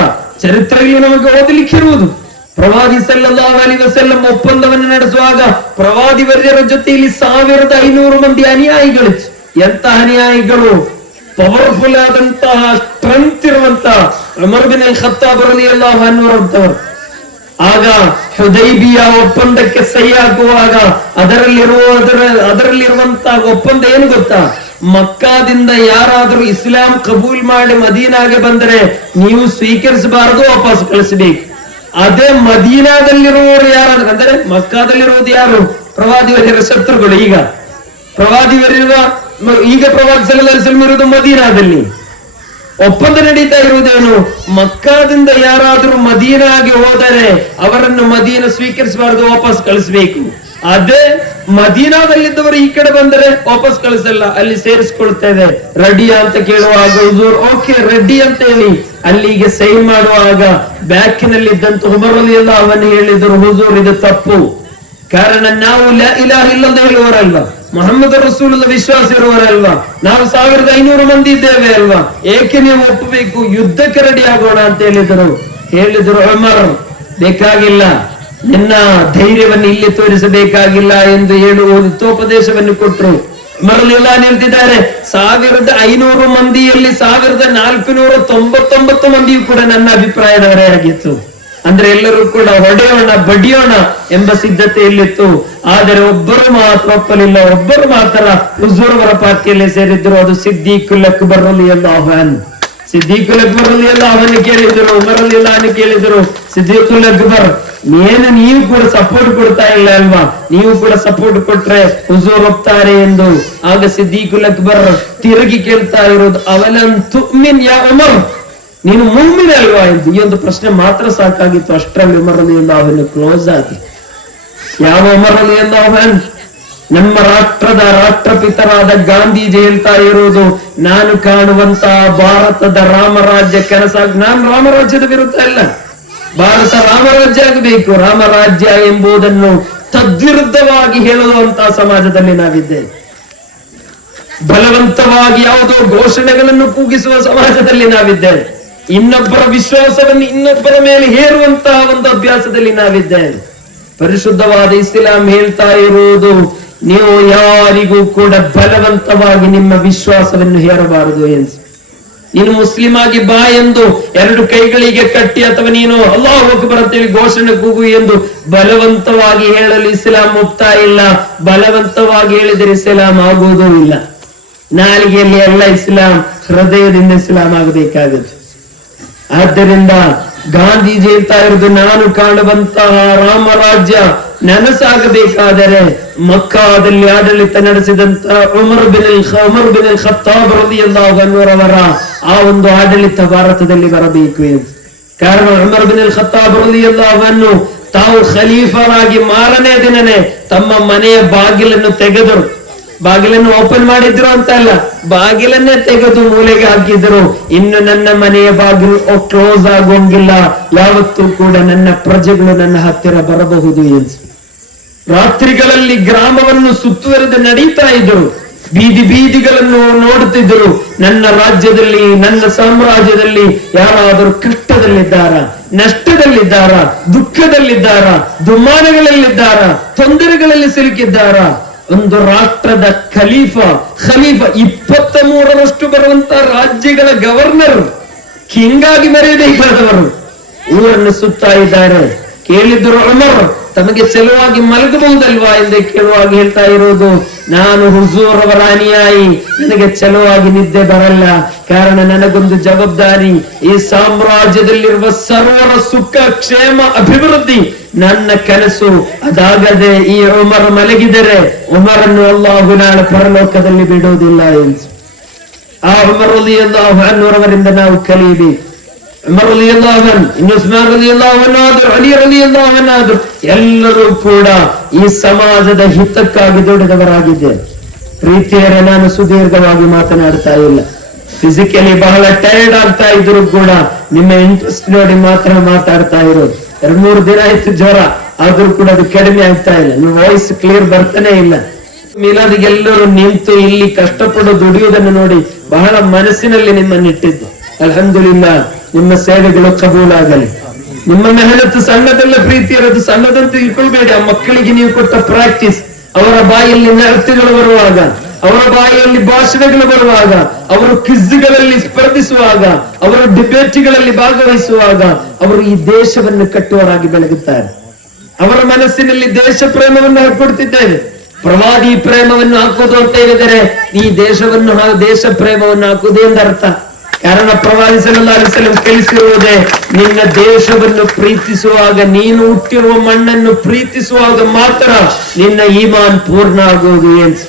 ಚರಿತ್ರೆಯಲ್ಲಿ ನಮಗೆ ಓದಲಿಕ್ಕಿರುವುದು. ಪ್ರವಾದಿ ಸಲ್ಲಲ್ಲಾಹು ಅಲೈಹಿ ವಸಲ್ಲಂ ಒಪ್ಪಂದವನ್ನು ನಡೆಸುವಾಗ ಪ್ರವಾದಿ ವರ್ಯರ ಜೊತೆಯಲ್ಲಿ 1500 ಮಂದಿ ಅನುಯಾಯಿಗಳಿತ್ತು. ಎಂತ ಅನುಯಾಯಿಗಳು? ಪವರ್ಫುಲ್ ಆದಂತಹ ಸ್ಟ್ರೆಂತ್ ಇರುವಂತಹ ಉಮರ್ ಬಿನ್ ಅಲ್ ಖತ್ತಾಬ್ ರಲಿಯಲ್ಲಾಹು ಅನ್ಹು ಅಂತವರು. ಆಗ ಹುದೈಬಿಯ ಒಪ್ಪಂದಕ್ಕೆ ಸಹಿ ಹಾಕುವಾಗ ಅದರಲ್ಲಿರುವಂತಹ ಒಪ್ಪಂದ ಏನು ಗೊತ್ತಾ? ಮಕ್ಕಾದಿಂದ ಯಾರಾದ್ರೂ ಇಸ್ಲಾಂ ಕಬೂಲ್ ಮಾಡಿ ಮದೀನಾಗೆ ಬಂದರೆ ನೀವು ಸ್ವೀಕರಿಸಬಾರದು, ವಾಪಸ್ ಕಳಿಸಬೇಕು. ಅದೇ ಮದೀನಾದಲ್ಲಿರುವವರು ಯಾರಾದ್ರೂ ಅಂದರೆ ಮಕ್ಕಾದಲ್ಲಿರುವುದು ಯಾರು? ಪ್ರವಾದಿಯವರ ಶತ್ರುಗಳು. ಈಗ ಪ್ರವಾದಿ ಸಲ್ಲಲ್ಲಾಹು ಅಲೈಹಿ ವಸಲ್ಲಂ ಇರುವುದು ಮದೀನಾದಲ್ಲಿ. ಒಪ್ಪಂದ ನಡೀತಾ ಇರುವುದೇನು? ಮಕ್ಕಾದಿಂದ ಯಾರಾದ್ರೂ ಮದೀನಾಗೆ ಹೋದರೆ ಅವರನ್ನು ಮದೀನಾ ಸ್ವೀಕರಿಸಬಾರದು, ವಾಪಸ್ ಕಳಿಸಬೇಕು. ಅದೇ ಮದೀನಾದಲ್ಲಿದ್ದವರು ಈ ಕಡೆ ಬಂದರೆ ವಾಪಸ್ ಕಳಿಸಲ್ಲ, ಅಲ್ಲಿ ಸೇರಿಸ್ಕೊಳ್ತೇವೆ. ರೆಡಿಯಾ ಅಂತ ಕೇಳುವಾಗ ಹುಜೂರ್ ಓಕೆ ರೆಡಿ ಅಂತ ಹೇಳಿ ಅಲ್ಲಿಗೆ ಸೈನ್ ಮಾಡುವಾಗ ಬ್ಯಾಕಿನಲ್ಲಿದ್ದಂತ ಉಮರ್ ರಲಿಯಲ್ಲಾಹು ಅವನು ಹೇಳಿದರು, ಹುಜೂರ್ ಇದು ತಪ್ಪು. ಕಾರಣ ನಾವು ಲಾ ಇಲಾಹ ಇಲ್ಲಲ್ಲಾಹ್ ಹೇಳುವವರಲ್ವಾ, ಮೊಹಮ್ಮದ್ ರಸೂಲುಲ್ಲಾಹ್ ವಿಶ್ವಾಸ ಇರುವವರಲ್ವಾ, ನಾವು 1500 ಮಂದಿ ಇದ್ದೇವೆ ಅಲ್ವಾ, ಏಕೆ ನೀವು ಒಪ್ಪಬೇಕು, ಯುದ್ಧಕ್ಕೆ ರೆಡಿ ಆಗೋಣ ಅಂತ ಹೇಳಿದರು ಉಮರ್ ಬೇಕಾಗಿಲ್ಲ, ನಿನ್ನ ಧೈರ್ಯವನ್ನು ಇಲ್ಲಿ ತೋರಿಸಬೇಕಾಗಿಲ್ಲ ಎಂದು ಹೇಳುವ ಹಿತೋಪದೇಶವನ್ನು ಕೊಟ್ಟರು. ಉಮರ್ ರಲಿಯಲ್ಲಾಹು ಹೇಳ್ತಿದ್ದಾರೆ, 1500 ಮಂದಿಯಲ್ಲಿ 1499 ಮಂದಿಯೂ ಕೂಡ ನನ್ನ ಅಭಿಪ್ರಾಯದವರೇ ಆಗಿತ್ತು. ಅಂದ್ರೆ ಎಲ್ಲರೂ ಕೂಡ ಹೊಡೆಯೋಣ ಬಡಿಯೋಣ ಎಂಬ ಸಿದ್ಧತೆಯಲ್ಲಿತ್ತು. ಆದರೆ ಒಬ್ಬರು ಮಾತ್ರ ಒಪ್ಪಲಿಲ್ಲ, ಒಬ್ಬರು ಮಾತ್ರ ಹುಜೂರ್ ಅವರ ಪಾರ್ಟಿಯಲ್ಲಿ ಸೇರಿದ್ರು. ಅದು ಸಿದ್ದೀಕುಲ್ ಅಕ್ಬರ್ ರಲಿಯಲ್ಲಾಹು ಅನ್ಹು. ಸಿದ್ದೀಕುಲ್ ಅಕ್ಬರ್ ರಲಿಯಲ್ಲಾಹು ಅನ್ಹು ಕೇಳಿದ್ರು, ಉಮರ್ ರಲಿಯಲ್ಲಾಹು ಅನ್ಹು ಕೇಳಿದ್ರು, ಸಿದ್ದೀಕುಲ್ ಅಕ್ಬರ್ ನೀವು ಕೂಡ ಸಪೋರ್ಟ್ ಕೊಡ್ತಾ ಇಲ್ಲ ಅಲ್ವಾ, ನೀವು ಕೂಡ ಸಪೋರ್ಟ್ ಕೊಟ್ರೆ ಹುಜೂರ್ ಒಪ್ತಾರೆ ಎಂದು. ಆಗ ಸಿದ್ದೀಕುಲ್ ಅಕ್ಬರ್ ತಿರುಗಿ ಕೇಳ್ತಾ ಇರೋದು, ಅವಲನ್ ತುಮಿನ್ ಯಾ ಉಮರ್, ನೀನು ಮುಮ್ಮಿನ ಅಲ್ವಾ ಎಂದು. ಈ ಒಂದು ಪ್ರಶ್ನೆ ಮಾತ್ರ ಸಾಕಾಗಿತ್ತು. ಅಷ್ಟರಲ್ಲಿ ಉಮರ್ ರಲಿಯಲ್ಲಾಹು ಅನ್ಹು ಕ್ಲೋಸ್ ಆಗಿ. ಯಾವ ಉಮರ್ ರಲಿಯಲ್ಲಾಹು ಅನ್ಹು? ನಮ್ಮ ರಾಷ್ಟ್ರದ ರಾಷ್ಟ್ರಪಿತರಾದ ಗಾಂಧೀಜಿ ಹೇಳ್ತಾ ಇರೋದು, ನಾನು ಕಾಣುವಂತಹ ಭಾರತದ ರಾಮರಾಜ್ಯ ನಾನು ರಾಮರಾಜ್ಯದ ವಿರುದ್ಧ ಅಲ್ಲ, ಭಾರತ ರಾಮರಾಜ್ಯ ಆಗಬೇಕು. ರಾಮರಾಜ್ಯ ಎಂಬುದನ್ನು ತದ್ವಿರುದ್ಧವಾಗಿ ಹೇಳುವಂತಹ ಸಮಾಜದಲ್ಲಿ ನಾವಿದ್ದೇವೆ. ಬಲವಂತವಾಗಿ ಯಾವುದೋ ಘೋಷಣೆಗಳನ್ನು ಕೂಗಿಸುವ ಸಮಾಜದಲ್ಲಿ ನಾವಿದ್ದೇವೆ. ಇನ್ನೊಬ್ಬರ ವಿಶ್ವಾಸವನ್ನು ಇನ್ನೊಬ್ಬರ ಮೇಲೆ ಹೇರುವಂತಹ ಒಂದು ಅಭ್ಯಾಸದಲ್ಲಿ ನಾವಿದ್ದೇವೆ. ಪರಿಶುದ್ಧವಾದ ಇಸ್ಲಾಂ ಹೇಳ್ತಾ ಇರುವುದು, ನೀವು ಯಾರಿಗೂ ಕೂಡ ಬಲವಂತವಾಗಿ ನಿಮ್ಮ ವಿಶ್ವಾಸವನ್ನು ಹೇರಬಾರದು ಎಂದು. ನೀನು ಮುಸ್ಲಿಂ ಆಗಿ ಬಾ ಎಂದು 2 ಕೈಗಳಿಗೆ ಕಟ್ಟಿ ಅಥವಾ ನೀನು ಅಲ್ಲಾಹು ಅಕ್ಬರ್ ಅಂತೇಳಿ ಘೋಷಣೆ ಕೂಗು ಎಂದು ಬಲವಂತವಾಗಿ ಹೇಳಲು ಇಸ್ಲಾಂ ಒಪ್ತಾ ಇಲ್ಲ. ಬಲವಂತವಾಗಿ ಹೇಳಿದರೆ ಇಸ್ಲಾಂ ಆಗುವುದೂ ಇಲ್ಲ. ನಾಲಿಗೆಯಲ್ಲಿ ಎಲ್ಲ ಇಸ್ಲಾಂ, ಹೃದಯದಿಂದ ಇಸ್ಲಾಂ ಆಗಬೇಕಾಗುತ್ತೆ. ಆದ್ದರಿಂದ ಗಾಂಧೀಜಿ ಹೇಳ್ತಾ ಇರೋದು, ನಾನು ಕಾಣುವಂತಹ ರಾಮರಾಜ್ಯ ನನಸಾಗಬೇಕಾದರೆ ಮಕ್ಕಾದಲ್ಲಿ ಆಡಳಿತ ನಡೆಸಿದಂತಹ ಉಮರ್ ಬಿನ್ ಅಲ್ ಖತ್ತಾಬ್ ರಲಿಯಲ್ಲಾಹು ಅನ್ಹು ಅವರ ಆ ಒಂದು ಆಡಳಿತ ಭಾರತದಲ್ಲಿ ಬರಬೇಕು ಎಂದು. ಕಾರಣ ಉಮರ್ ಬಿನ್ ಅಲ್ ಖತ್ತಾಬ್ ರಲಿಯಲ್ಲಾಹು ಅನ್ಹು ತಾವು ಖಲೀಫರಾಗಿ ಮಾರನೇ ದಿನನೇ ತಮ್ಮ ಮನೆಯ ಬಾಗಿಲನ್ನು ತೆಗೆದರು. ಬಾಗಿಲನ್ನು ಓಪನ್ ಮಾಡಿದ್ರು ಅಂತ ಅಲ್ಲ, ಬಾಗಿಲನ್ನೇ ತೆಗೆದು ಮೂಲೆಗೆ ಹಾಕಿದ್ರು. ಇನ್ನು ನನ್ನ ಮನೆಯ ಬಾಗಿಲು ಕ್ಲೋಸ್ ಆಗೋಂಗಿಲ್ಲ, ಯಾವತ್ತೂ ಕೂಡ ನನ್ನ ಪ್ರಜೆಗಳು ನನ್ನ ಹತ್ತಿರ ಬರಬಹುದು ಎಂದು. ರಾತ್ರಿಗಳಲ್ಲಿ ಗ್ರಾಮವನ್ನು ಸುತ್ತುವರೆದು ನಡೀತಾ ಇದ್ದರು, ಬೀದಿ ಬೀದಿಗಳನ್ನು ನೋಡುತ್ತಿದ್ದರು. ನನ್ನ ರಾಜ್ಯದಲ್ಲಿ, ನನ್ನ ಸಾಮ್ರಾಜ್ಯದಲ್ಲಿ ಯಾರಾದರೂ ಕಷ್ಟದಲ್ಲಿದ್ದಾರ, ನಷ್ಟದಲ್ಲಿದ್ದಾರ, ದುಃಖದಲ್ಲಿದ್ದಾರ, ದುಮ್ಮಾನಗಳಲ್ಲಿದ್ದಾರ, ತೊಂದರೆಗಳಲ್ಲಿ ಸಿಲುಕಿದ್ದಾರ. ಒಂದು ರಾಷ್ಟ್ರದ ಖಲೀಫಾ 23ರಷ್ಟು ಬರುವಂತ ರಾಜ್ಯಗಳ ಗವರ್ನರ್, ಕಿಂಗ್ ಆಗಿ ಮರೆಯಬೇಕಾದವರು ಊರನ್ನು ಸುತ್ತಾ ಇದ್ದಾರೆ. ಕೇಳಿದ್ರು ಉಮರ್, ತಮಗೆ ಚೆಲುವಾಗಿ ಮಲಗಬಹುದಲ್ವಾ ಎಂದು ಕೇಳುವಾಗ ಹೇಳ್ತಾ ಇರೋದು, ನಾನು ಹುಜೂರ್ ಅವರ ಅನುಯಾಯಿ, ನನಗೆ ಚೆಲುವಾಗಿ ನಿದ್ದೆ ಬರಲ್ಲ. ಕಾರಣ ನನಗೊಂದು ಜವಾಬ್ದಾರಿ, ಈ ಸಾಮ್ರಾಜ್ಯದಲ್ಲಿರುವ ಸರ್ವರ ಸುಖ ಕ್ಷೇಮ ಅಭಿವೃದ್ಧಿ ನನ್ನ ಕನಸು. ಅದಾಗದೆ ಈ ಉಮರ್ ಮಲಗಿದರೆ ಉಮರನ್ನು ಅಲ್ಲಾಹು ನಾಳೆ ಪರಲೋಕದಲ್ಲಿ ಬಿಡುವುದಿಲ್ಲ ಎಂದು. ಆ ಉಮರ್ ರಲಿಯಲ್ಲಾಹು ಅನ್ಹು ಅವರಿಂದ ನಾವು ಕಲಿಯಬೇಕು. ಉಮರ್ ರಲಿಯಲ್ಲಾಹು ಅನ್ಹು, ಇನ್ನು ಉಸ್ಮಾನ್ ರಲಿಯಲ್ಲಾಹು ಅನ್ಹು ಆದ್ರು, ಅಲಿ ರಲಿಯಲ್ಲಾಹು ಅನ್ಹು ಆದ್ರು, ಎಲ್ಲರೂ ಕೂಡ ಈ ಸಮಾಜದ ಹಿತಕ್ಕಾಗಿ ದುಡಿದವರಾಗಿದ್ದೇವೆ. ಪ್ರೀತಿಯರೇ, ನಾನು ಸುದೀರ್ಘವಾಗಿ ಮಾತನಾಡ್ತಾ ಇಲ್ಲ. ಫಿಸಿಕಲಿ ಬಹಳ ಟೈರ್ಡ್ ಆಗ್ತಾ ಇದ್ರು ಕೂಡ ನಿಮ್ಮ ಇಂಟ್ರೆಸ್ಟ್ ನೋಡಿ ಮಾತ್ರ ಮಾತಾಡ್ತಾ ಇರೋದು. 2-3 ದಿನ ಆಯ್ತು ಜ್ವರ, ಆದ್ರೂ ಕೂಡ ಅದು ಕಡಿಮೆ ಆಗ್ತಾ ಇಲ್ಲ. ನಿಮ್ಮ ವಾಯ್ಸ್ ಕ್ಲಿಯರ್ ಬರ್ತಾನೆ ಇಲ್ಲ. ಮೀಲಾದಿಗೆ ಎಲ್ಲರೂ ನಿಂತು ಇಲ್ಲಿ ಕಷ್ಟಪಟ್ಟು ದುಡಿಯುವುದನ್ನು ನೋಡಿ ಬಹಳ ಮನಸ್ಸಿನಲ್ಲಿ ನಿಮ್ಮನ್ನಿಟ್ಟಿದ್ದು. ಅಲ್ಹಮ್ದುಲಿಲ್ಲಾಹ್, ನಿಮ್ಮ ಸೇವೆಗಳು ಕಬೂಲಾಗಲಿ. ನಿಮ್ಮ ಮೆಹನತ್ತು ಸಣ್ಣದೆಲ್ಲ, ಪ್ರೀತಿ ಇರೋದು ಸಣ್ಣದಂತ ತಿಳ್ಕೊಳ್ಬೇಡಿ. ಆ ಮಕ್ಕಳಿಗೆ ನೀವು ಕೊಟ್ಟ ಪ್ರಾಕ್ಟೀಸ್, ಅವರ ಬಾಯಲ್ಲಿ ನೃತ್ಯಗಳು ಬರುವಾಗ, ಅವರ ಬಾಯಿಯಲ್ಲಿ ಭಾಷಣಗಳು ಬರುವಾಗ, ಅವರು ಕ್ವಿಜ್ಗಳಲ್ಲಿ ಸ್ಪರ್ಧಿಸುವಾಗ, ಅವರ ಡಿಬೇಟ್ಗಳಲ್ಲಿ ಭಾಗವಹಿಸುವಾಗ ಅವರು ಈ ದೇಶವನ್ನು ಕಟ್ಟುವವರಾಗಿ ಬೆಳಗುತ್ತಾರೆ. ಅವರ ಮನಸ್ಸಿನಲ್ಲಿ ದೇಶ ಪ್ರೇಮವನ್ನು ಹಾಕೊಡ್ತಿದ್ದೇವೆ. ಪ್ರವಾದಿ ಪ್ರೇಮವನ್ನು ಹಾಕೋದು ಅಂತ ಹೇಳಿದರೆ ಈ ದೇಶವನ್ನು, ದೇಶ ಪ್ರೇಮವನ್ನು ಹಾಕುವುದು ಎಂದರ್ಥ. ಕಾರಣ ಪ್ರವಾದಿ ಸಲ್ಲಲ್ಲಾಹು ಅಲೈಹಿ ವಸಲ್ಲಂ ಕಲಿಸಿರುವುದೇ, ನಿನ್ನ ದೇಶವನ್ನು ಪ್ರೀತಿಸುವಾಗ, ನೀನು ಹುಟ್ಟಿರುವ ಮಣ್ಣನ್ನು ಪ್ರೀತಿಸುವಾಗ ಮಾತ್ರ ನಿನ್ನ ಈಮಾನ್ ಪೂರ್ಣ ಆಗುವುದು ಎಂದು.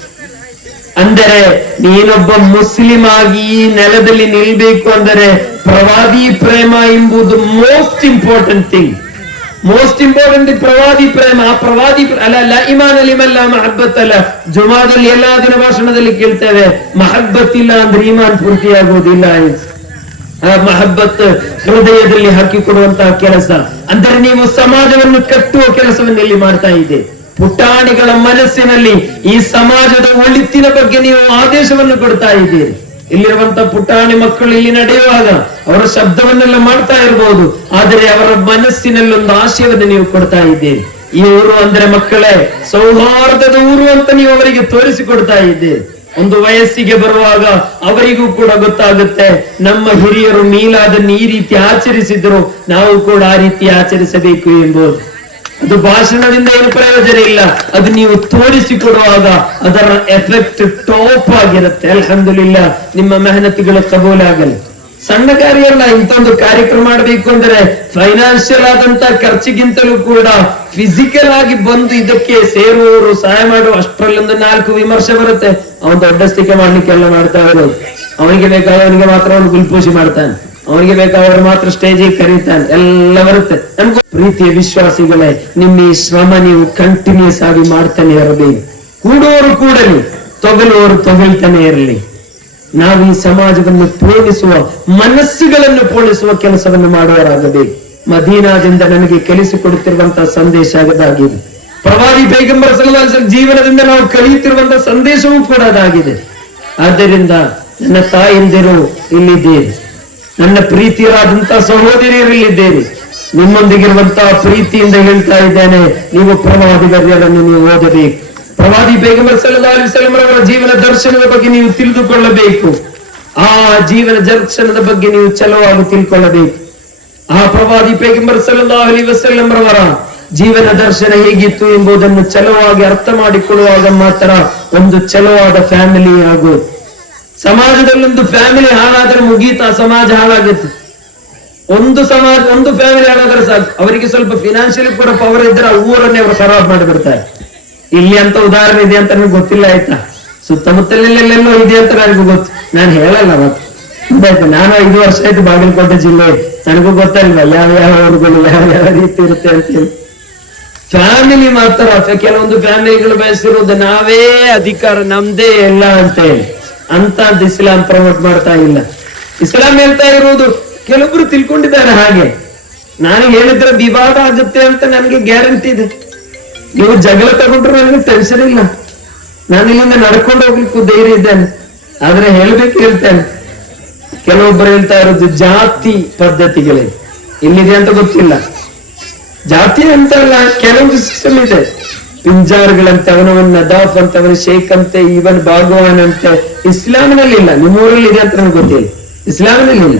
ಅಂದರೆ ನೀನೊಬ್ಬ ಮುಸ್ಲಿಂ ಆಗಿ ಈ ನೆಲದಲ್ಲಿ ನಿಲ್ಬೇಕು ಅಂದರೆ ಪ್ರವಾದಿ ಪ್ರೇಮ ಎಂಬುದು most important thing. Most important ಪ್ರವಾದಿ ಪ್ರೇಮ. ಆ ಪ್ರವಾದಿ ಅಲ್ಲ ಲ ಇಮಾನ್ ಅಲಿಮಲ್ಲ ಮಹಬ್ಬತ್ ಅಲ್ಲ. ಜುಮಾದಲ್ಲಿ ಎಲ್ಲಾ ದಿನ ಭಾಷಣದಲ್ಲಿ ಕೇಳ್ತೇವೆ, ಮಹಬ್ಬತ್ ಇಲ್ಲ ಅಂದ್ರೆ ಈಮಾನ್ ಪೂರ್ತಿಯಾಗುವುದಿಲ್ಲ. ಆ ಮಹಬ್ಬತ್ ಹೃದಯದಲ್ಲಿ ಹಾಕಿಕೊಡುವಂತಹ ಕೆಲಸ. ಅಂದರೆ ನೀವು ಸಮಾಜವನ್ನು ಕಟ್ಟುವ ಕೆಲಸವನ್ನು ಇಲ್ಲಿ ಮಾಡ್ತಾ ಇದ್ದೀರಿ. ಪುಟಾಣಿಗಳ ಮನಸ್ಸಿನಲ್ಲಿ ಈ ಸಮಾಜದ ಒಳಿತಿನ ಬಗ್ಗೆ ನೀವು ಆದೇಶವನ್ನು ಕೊಡ್ತಾ ಇದ್ದೀರಿ. ಇಲ್ಲಿರುವಂತ ಪುಟಾಣಿ ಮಕ್ಕಳು ಇಲ್ಲಿ ನಡೆಯುವಾಗ ಅವರ ಶಬ್ದವನ್ನೆಲ್ಲ ಮಾಡ್ತಾ ಇರಬಹುದು, ಆದರೆ ಅವರ ಮನಸ್ಸಿನಲ್ಲಿ ಒಂದು ಆಶಯವನ್ನು ನೀವು ಕೊಡ್ತಾ ಇದ್ದೀರಿ. ಈ ಊರು ಅಂದ್ರೆ ಮಕ್ಕಳೇ ಸೌಹಾರ್ದದ ಊರು ಅಂತ ನೀವು ಅವರಿಗೆ ತೋರಿಸಿಕೊಡ್ತಾ ಇದ್ದೀರಿ. ಒಂದು ವಯಸ್ಸಿಗೆ ಬರುವಾಗ ಅವರಿಗೂ ಕೂಡ ಗೊತ್ತಾಗುತ್ತೆ, ನಮ್ಮ ಹಿರಿಯರು ಮೀಲಾದನ್ನು ಈ ರೀತಿ ಆಚರಿಸಿದ್ರು, ನಾವು ಕೂಡ ಆ ರೀತಿ ಆಚರಿಸಬೇಕು ಎಂಬುದು. ಅದು ಭಾಷಣದಿಂದ ಏನು ಪ್ರಯೋಜನ ಇಲ್ಲ, ಅದು ನೀವು ತೋರಿಸಿಕೊಡುವಾಗ ಅದರ ಎಫೆಕ್ಟ್ ಟಾಪ್ ಆಗಿರುತ್ತೆ. ಅಲ್ಹಮ್ದುಲಿಲ್ಲಾ, ನಿಮ್ಮ ಮೆಹನತಿಗಳು ಕಬೂಲಾಗಲಿ. ಸಣ್ಣ ಕಾರ್ಯ ಅಲ್ಲ, ಇಂಥೊಂದು ಕಾರ್ಯಕ್ರಮ ಮಾಡಬೇಕು ಅಂದ್ರೆ ಫೈನಾನ್ಷಿಯಲ್ ಆದಂತ ಖರ್ಚಿಗಿಂತಲೂ ಕೂಡ ಫಿಸಿಕಲ್ ಆಗಿ ಬಂದು ಇದಕ್ಕೆ ಸೇರುವವರು ಸಹಾಯ ಮಾಡುವ ಅಷ್ಟರಲ್ಲೊಂದು 4 ವಿಮರ್ಶೆ ಬರುತ್ತೆ. ಅವನು ದೊಡ್ಡಸ್ತಿಕೆ ಮಾಡ್ಲಿಕ್ಕೆಲ್ಲ ಮಾಡ್ತಾ ಇರೋದು. ಅವನಿಗೆ ಬೇಕಾದವನಿಗೆ ಮಾತ್ರ ಅವನು ಗುಲ್ಪೂಸಿ ಮಾಡ್ತಾನೆ, ಅವನಿಗೆ ಬೇಕಾದವರು ಮಾತ್ರ ಸ್ಟೇಜಿಗೆ ಕರೀತಾನೆ, ಎಲ್ಲ ಬರುತ್ತೆ. ನನ್ಗೂ ಪ್ರೀತಿಯ ವಿಶ್ವಾಸಿಗಳೇ, ನಿಮ್ಮ ಈ ಶ್ರಮ ನೀವು ಕಂಟಿನ್ಯೂಸ್ ಆಗಿ ಮಾಡ್ತಾನೆ ಇರಬೇಕು. ಕೂಡುವವರು ಕೂಡಲಿ, ತೊಗಲುವವರು ತೊಗಲ್ತಾನೆ ಇರಲಿ. ನಾವು ಈ ಸಮಾಜವನ್ನು ಪೋಣಿಸುವ, ಮನಸ್ಸುಗಳನ್ನು ಪೋಣಿಸುವ ಕೆಲಸವನ್ನು ಮಾಡುವವರಾಗಬೇಕು. ಮದೀನಾದಿಂದ ನನಗೆ ಕಲಿಸಿಕೊಡುತ್ತಿರುವಂತಹ ಸಂದೇಶ ಅದಾಗಿದೆ. ಪ್ರವಾದಿ ಪೈಗಂಬರ್ ಸಲ್ಲಲ್ಲಾಹು ಅಲೈಹಿ ವಸಲ್ಲಂ ಜೀವನದಿಂದ ನಾವು ಕಲಿಯುತ್ತಿರುವಂತಹ ಸಂದೇಶವೂ ಕೂಡ ಅದಾಗಿದೆ. ಆದ್ದರಿಂದ ನನ್ನ ತಾಯಂದಿರು ಇಲ್ಲಿದ್ದೀರಿ, ನನ್ನ ಪ್ರೀತಿಯರಾದಂತಹ ಸಹೋದರಿಯರಲ್ಲಿದ್ದೀರಿ. ನಿಮ್ಮೊಂದಿಗಿರುವಂತಹ ಪ್ರೀತಿಯಿಂದ ಹೇಳ್ತಾ ಇದ್ದೇನೆ, ನೀವು ಪ್ರವಾದಿಗರನ್ನು ನೀವು ಓದಬೇಕು. ಪ್ರವಾದಿ ಪೈಗಂಬರ್ ಸಲ್ಲಲ್ಲಾಹು ಅಲೈಹಿ ವಸಲ್ಲಂ ಅವರ ಜೀವನ ದರ್ಶನದ ಬಗ್ಗೆ ನೀವು ತಿಳಿದುಕೊಳ್ಳಬೇಕು. ಆ ಜೀವನ ದರ್ಶನದ ಬಗ್ಗೆ ನೀವು ಚಲವಾಗಿ ತಿಳ್ಕೊಳ್ಳಬೇಕು. ಆ ಪ್ರವಾದಿ ಪೈಗಂಬರ್ ಸಲ್ಲಲ್ಲಾಹು ಅಲೈಹಿ ವಸಲ್ಲಂ ಅವರ ಜೀವನ ದರ್ಶನ ಹೇಗಿತ್ತು ಎಂಬುದನ್ನು ಚಲವಾಗಿ ಅರ್ಥ ಮಾಡಿಕೊಳ್ಳುವಾಗ ಮಾತ್ರ ಒಂದು ಚಲವಾದ ಫ್ಯಾಮಿಲಿ ಆಗುವುದು. ಸಮಾಜದಲ್ಲೊಂದು ಫ್ಯಾಮಿಲಿ ಹಾಳಾದ್ರೆ ಮುಗೀತ, ಸಮಾಜ ಹಾಳಾಗುತ್ತೆ. ಒಂದು ಫ್ಯಾಮಿಲಿ ಹಾಳಾದ್ರೆ ಸಾಕು, ಅವರಿಗೆ ಸ್ವಲ್ಪ ಫಿನಾನ್ಷಿಯಲಿ ಕೂಡ ಪವರ್ ಇದ್ರೆ ಆ ಊರನ್ನೇ ಅವರು ಖರಾಬ್ ಮಾಡಿಬಿಡ್ತಾರೆ. ಇಲ್ಲಿ ಅಂತ ಉದಾಹರಣೆ ಇದೆ ಅಂತ ನನಗೆ ಗೊತ್ತಿಲ್ಲ, ಆಯ್ತಾ? ಸುತ್ತಮುತ್ತಲೆಲ್ಲೆಲ್ಲೋ ಇದೆ ಅಂತ ನನಗೂ ಗೊತ್ತು, ನಾನು ಹೇಳಲ್ಲ. ಅವತ್ತು ನಾನು 5 ವರ್ಷ ಆಯ್ತು ಬಾಗಲಕೋಟೆ ಜಿಲ್ಲೆ, ನನಗೂ ಗೊತ್ತಲ್ವಾ ಯಾವ ಊರುಗಳು ಯಾವ ರೀತಿ ಇರುತ್ತೆ ಅಂತ ಹೇಳಿ. ಫ್ಯಾಮಿಲಿ ಮಾತ್ರ ಕೆಲವೊಂದು ಫ್ಯಾಮಿಲಿಗಳು ಬಯಸಿರೋದು ನಾವೇ ಅಧಿಕಾರ, ನಮ್ದೇ ಎಲ್ಲ ಅಂತ ಹೇಳಿ. ಅಂತ ಇಸ್ಲಾಂ ಪ್ರಮೋಟ್ ಮಾಡ್ತಾ ಇಲ್ಲ. ಇಸ್ಲಾಂ ಹೇಳ್ತಾ ಇರುವುದು, ಕೆಲವೊಬ್ರು ತಿಳ್ಕೊಂಡಿದ್ದಾರೆ ಹಾಗೆ, ನಾನು ಹೇಳಿದ್ರೆ ವಿವಾದ ಆಗುತ್ತೆ ಅಂತ ನನಗೆ ಗ್ಯಾರಂಟಿ ಇದೆ. ನೀವು ಜಗಳ ತಗೊಂಡ್ರು ನನಗೆ ಟೆನ್ಷನ್ ಇಲ್ಲ, ನಾನು ಇಲ್ಲಿಂದ ನಡ್ಕೊಂಡು ಹೋಗ್ಲಿಕ್ಕೂ ಧೈರ್ಯ ಇದ್ದೇನೆ. ಆದ್ರೆ ಹೇಳ್ತೇನೆ, ಕೆಲವೊಬ್ಬರು ಹೇಳ್ತಾ ಇರೋದು ಜಾತಿ ಪದ್ಧತಿಗಳೇ ಇಲ್ಲಿದೆ ಅಂತ ಗೊತ್ತಿಲ್ಲ. ಜಾತಿ ಅಂತ ಅಲ್ಲ, ಕೆಲವೊಂದು ಸಿಸ್ಟಮ್ ಇದೆ. ಪಿಂಜಾರ್ಗಳಂತೆ, ಅವನವನ್ ನದಾಫ್ ಅಂತವನು ಶೇಖ್ ಅಂತೆ, ಇವನ್ ಭಾಗವಾನ್ ಅಂತೆ. ಇಸ್ಲಾಮಿನಲ್ಲಿ ಇಲ್ಲ, ನಿಮ್ಮೂರಲ್ಲಿ ಇದೆ ಅಂತ ನನಗೆ ಗೊತ್ತಿಲ್ಲ, ಇಸ್ಲಾಮಿನಲ್ಲಿ ಇಲ್ಲ.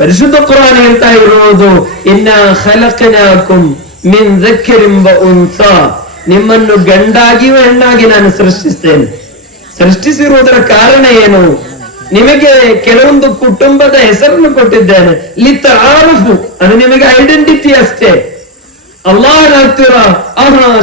ಪರಿಶುದ್ಧ ಕುರಾನ್ ಹೇಳ್ತಾ ಇರೋದು, ಇನ್ನ ಖಲಖನಾಕುಂ ಮಿನ್ ذكರಿನ್ ವ ಉನ್ಸಾ, ನಿಮ್ಮನ್ನು ಗಂಡಾಗಿಯೂ ಹೆಣ್ಣಾಗಿ ನಾನು ಸೃಷ್ಟಿಸ್ತೇನೆ. ಸೃಷ್ಟಿಸಿರುವುದರ ಕಾರಣ ಏನು? ನಿಮಗೆ ಕೆಲವೊಂದು ಕುಟುಂಬದ ಹೆಸರನ್ನು ಕೊಟ್ಟಿದ್ದೇನೆ. ಲಿತಆರಫು, ಅದು ನಿಮಗೆ ಐಡೆಂಟಿಟಿ ಅಷ್ಟೇ. ಅಲ್ಲಾಹನ ಹತ್ತಿರ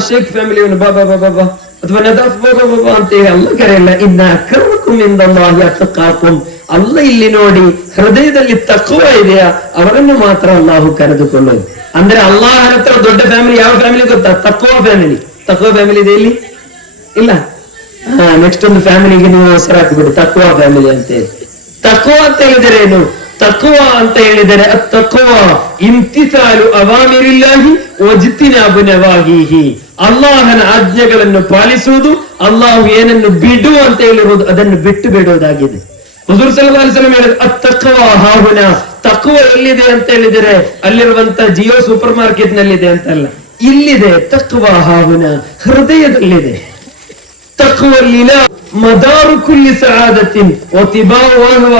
ಶೇಖ್ ಫ್ಯಾಮಿಲಿಯವನು ಬಾಬಾ ಬಾಬಾ ಅಥವಾ ನದಾಫ್ ಬಾಬಾ ಬಾಬಾ ಅಂತ ಅಲ್ಲ ಕರೆಯಲ್ಲ. ಇನ್ನ ಅಕ್ರಮಕುಂ ಇಂದಲ್ಲಾಹಿ ಅತ್ಕಾಕುಂ, ಅಲ್ಲ ಇಲ್ಲಿ ನೋಡಿ, ಹೃದಯದಲ್ಲಿ ತಕ್ವ ಇದೆಯಾ ಅವರನ್ನು ಮಾತ್ರ ಅಲ್ಲಾಹು ಕರೆದುಕೊಳ್ಳೋದು. ಅಂದ್ರೆ ಅಲ್ಲಾಹನ ಹತ್ರ ದೊಡ್ಡ ಫ್ಯಾಮಿಲಿ ಯಾವ ಫ್ಯಾಮಿಲಿ ಗೊತ್ತಾ? ತಕ್ವ ಫ್ಯಾಮಿಲಿ. ತಕ್ವ ಫ್ಯಾಮಿಲಿ ಇದೆ ಇಲ್ಲಿ ಇಲ್ಲ. ನೆಕ್ಸ್ಟ್ ಒಂದು ಫ್ಯಾಮಿಲಿಗೆ ನೀವು ಹೆಸರು ಹಾಕಿಬಿಡಿ, ತಕ್ವ ಫ್ಯಾಮಿಲಿ ಅಂತ ಹೇಳಿ. ತಕ್ವ ಅಂತ ಹೇಳಿದರೆ ಏನು? ತಕ್ವ ಅಂತ ಹೇಳಿದರೆ ತಕ್ವ ಇಂತಿಸಾಲು ಅವಾಮಿರಿಲ್ಲಾಹಿ ವಜ್ತಿನಾಬು ನವಾಹಿಹಿ, ಅಲ್ಲಾಹನ ಆಜ್ಞೆಗಳನ್ನು ಪಾಲಿಸುವುದು, ಅಲ್ಲಾಹು ಏನನ್ನು ಬಿಡು ಅಂತ ಹೇಳಿರುವುದು ಅದನ್ನು ಬಿಟ್ಟು ಬಿಡುವುದಾಗಿದೆ. ಹುಜೂರ್ ಸಲ್ಲಲ್ಲಾಹು ಅಲೈಹಿ ವಸಲ್ಲಂ ಹೇಳಿದ್ರು, ಅತ್ತಕ್ವ ಹಾಹುನ, ತಕ್ವ ಎಲ್ಲಿದೆ ಅಂತ ಹೇಳಿದರೆ ಅಲ್ಲಿರುವಂತ ಜಿಯೋ ಸೂಪರ್ ಮಾರ್ಕೆಟ್ ನಲ್ಲಿದೆ ಅಂತಲ್ಲ, ಇಲ್ಲಿದೆ. ತಕ್ವ ಹಾಹುನ, ಹೃದಯದಲ್ಲಿದೆ. ತಕ್ವಲ್ಲಿನ ಮದಾರು ಕುಲ್ಲಿ ಸಆದತಿನ್ ವತಿಬಾವು ಅಹ್ವ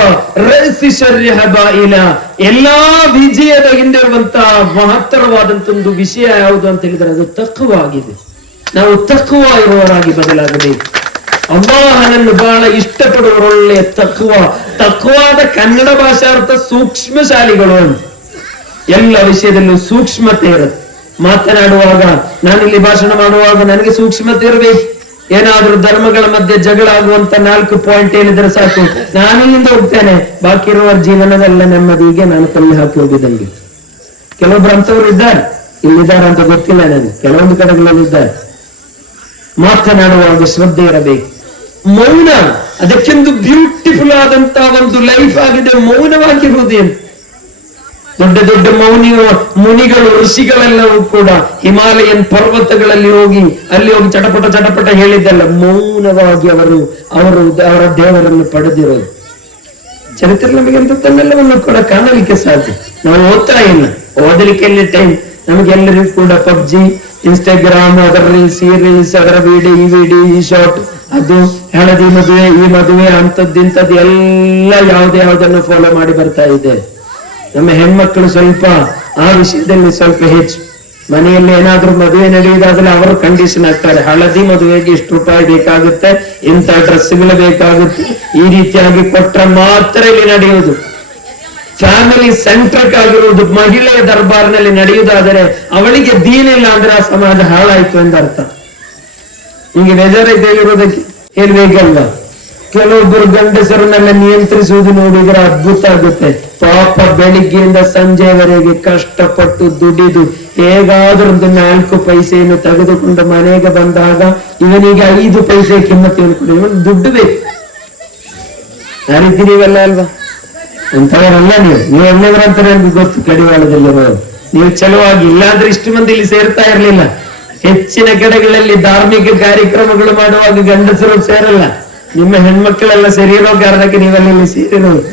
ರಅಸಿ ಶರ್ರಿ ಹಬಾಯಿಲ, ಎಲ್ಲಾ ವಿಜಯದ ಹಿಂದೆ ಇರುವಂತಹ ಮಹತ್ತರವಾದಂತ ಒಂದು ವಿಷಯ ಯಾವುದು ಅಂತ ಹೇಳಿದರೆ ಅದು ತಕ್ವ ಆಗಿದೆ. ನಾವು ತಕ್ವ ಇರುವವರಾಗಿ ಬದಲಾಗಬೇಕು. ಅಲ್ಲಾಹನನ್ನು ಬಹಳ ಇಷ್ಟಪಡುವವರೊಳ್ಳೆಯ ತಕ್ವಾದ ಕನ್ನಡ ಭಾಷಾರ್ಥ ಸೂಕ್ಷ್ಮಶಾಲಿಗಳು ಅಂತ. ಎಲ್ಲ ವಿಷಯದಲ್ಲೂ ಸೂಕ್ಷ್ಮತೆ ಇರುತ್ತೆ. ಮಾತನಾಡುವಾಗ, ನಾನಿಲ್ಲಿ ಭಾಷಣ ಮಾಡುವಾಗ ನನಗೆ ಸೂಕ್ಷ್ಮತೆ ಇರಬೇಕು. ಏನಾದ್ರೂ ಧರ್ಮಗಳ ಮಧ್ಯೆ ಜಗಳ ಆಗುವಂತ 4 ಪಾಯಿಂಟ್ ಹೇಳಿದ್ರೆ ಸಾಕು, ನಾನು ಇಲ್ಲಿಂದ ಹೋಗ್ತೇನೆ, ಬಾಕಿ ಇರುವವರ ಜೀವನದಲ್ಲ ನೆಮ್ಮದಿಗೆ ನಾನು ಕಲ್ಲು ಹಾಕಿ ಹೋಗಿದ್ದಂಗೆ. ಕೆಲವೊಬ್ರು ಅಂತವ್ರು ಇದ್ದಾರೆ, ಇಲ್ಲಿದ್ದಾರೆ ಅಂತ ಗೊತ್ತಿಲ್ಲ ನನಗೆ, ಕೆಲವೊಂದು ಕಡೆಗಳಲ್ಲಿದ್ದಾರೆ. ಮಾತನಾಡುವಾಗ ಶ್ರದ್ಧೆ ಇರಬೇಕು. ಮೌನ ಅದಕ್ಕೆಂದು ಬ್ಯೂಟಿಫುಲ್ ಆದಂತಹ ಒಂದು ಲೈಫ್ ಆಗಿದೆ, ಮೌನವಾಗಿರುವುದು ಏನು. ದೊಡ್ಡ ದೊಡ್ಡ ಮುನಿಗಳು ಋಷಿಗಳೆಲ್ಲವೂ ಕೂಡ ಹಿಮಾಲಯನ್ ಪರ್ವತಗಳಲ್ಲಿ ಹೋಗಿ ಚಟಪಟ ಚಟಪಟ ಹೇಳಿದ್ದಲ್ಲ, ಮೌನವಾಗಿ ಅವರ ದೇವರನ್ನು ಪಡೆದಿರೋದು. ಚರಿತ್ರೆ ನಮಗೆ ಅಂತನ್ನೆಲ್ಲವನ್ನು ಕೂಡ ಕಾಣಲಿಕ್ಕೆ ಸಾಧ್ಯ. ನಾವು ಓದ್ತಾ ಇಲ್ಲ, ಓದಲಿಕ್ಕೆ ಎಲ್ಲಿ ಟೈಮ್. ನಮಗೆಲ್ಲರಿಗೂ ಕೂಡ ಪಬ್ಜಿ, ಇನ್ಸ್ಟಾಗ್ರಾಮ್, ಅದರ ರೀಲ್ಸ್, ಈ ರೀಲ್ಸ್, ಅದರ ವಿಡಿಯೋ, ಈ ವಿಡಿಯೋ, ಈ ಶಾರ್ಟ್, ಅದು ಹಳದಿ ಮದುವೆ, ಈ ಮದುವೆ, ಅಂತದ್ದಿಂತದ್ದು ಎಲ್ಲ ಯಾವುದನ್ನು ಫಾಲೋ ಮಾಡಿ ಬರ್ತಾ ಇದೆ. ನಮ್ಮ ಹೆಣ್ಮಕ್ಳು ಸ್ವಲ್ಪ ಆ ವಿಷಯದಲ್ಲಿ ಸ್ವಲ್ಪ ಹೆಚ್ಚು. ಮನೆಯಲ್ಲಿ ಏನಾದ್ರೂ ಮದುವೆ ನಡೆಯುವುದಾದ್ರೆ ಅವರು ಕಂಡೀಷನ್ ಆಗ್ತಾರೆ, ಹಳದಿ ಮದುವೆಗೆ ಇಷ್ಟು ರೂಪಾಯಿ ಬೇಕಾಗುತ್ತೆ, ಇಂಥ ಡ್ರೆಸ್ಗಳು ಬೇಕಾಗುತ್ತೆ, ಈ ರೀತಿಯಾಗಿ ಕೊಟ್ರೆ ಮಾತ್ರ ಇಲ್ಲಿ ನಡೆಯುವುದು. ಫ್ಯಾಮಿಲಿ ಸೆಂಟ್ರಿಕ್ ಆಗಿರುವುದು ಮಹಿಳೆಯ ದರ್ಬಾರ್ನಲ್ಲಿ ನಡೆಯುವುದಾದರೆ ಅವಳಿಗೆ ದೀನಿಲ್ಲ ಅಂದ್ರೆ ಆ ಸಮಾಜ ಹಾಳಾಯ್ತು ಎಂದರ್ಥ. ಹೀಗೆ ಬೇಜಾರೈತೆ ಹೇಳಿರೋದಕ್ಕೆ ಹೇಳ್ಬೇಕಲ್ವಾ. ಕೆಲವೊಬ್ಬರು ಗಂಡಸರನ್ನೆಲ್ಲ ನಿಯಂತ್ರಿಸುವುದು ನೋಡಿದ್ರೆ ಅದ್ಭುತ ಆಗುತ್ತೆ. ಪಾಪ ಬೆಳಿಗ್ಗೆಯಿಂದ ಸಂಜೆವರೆಗೆ ಕಷ್ಟಪಟ್ಟು ದುಡಿದು ಹೇಗಾದ್ರೂ ಒಂದು 4 ಪೈಸೆಯನ್ನು ತೆಗೆದುಕೊಂಡು ಮನೆಗೆ ಬಂದಾಗ ಇವನಿಗೆ 5 ಪೈಸೆ ಕಿಮ್ಮತ್ತೇನು ಕೊಡಿ, ಇವನು ದುಡ್ಡು ಬೇಕು. ಆ ರೀತಿ ನೀವೆಲ್ಲ ಅಲ್ವಾ? ಅಂತವರಲ್ಲ ನೀವು ಒಳ್ಳೆಯವರಂತ ನನಗೆ ಗೊತ್ತು. ಕಡಿವಾಳದಲ್ಲಿರೋರು ನೀವು ಚಲುವಾಗಿ, ಇಲ್ಲಾಂದ್ರೆ ಇಷ್ಟು ಮಂದಿ ಇಲ್ಲಿ ಸೇರ್ತಾ ಇರ್ಲಿಲ್ಲ. ಹೆಚ್ಚಿನ ಕಡೆಗಳಲ್ಲಿ ಧಾರ್ಮಿಕ ಕಾರ್ಯಕ್ರಮಗಳು ಮಾಡುವಾಗ ಗಂಡಸರು ಸೇರಲ್ಲ, ನಿಮ್ಮ ಹೆಣ್ಮಕ್ಳೆಲ್ಲ ಸೇರಿರೋ ಕಾರಣಕ್ಕೆ ನೀವೆಲ್ಲ ಇಲ್ಲಿ ಸೇರಿರೋರು.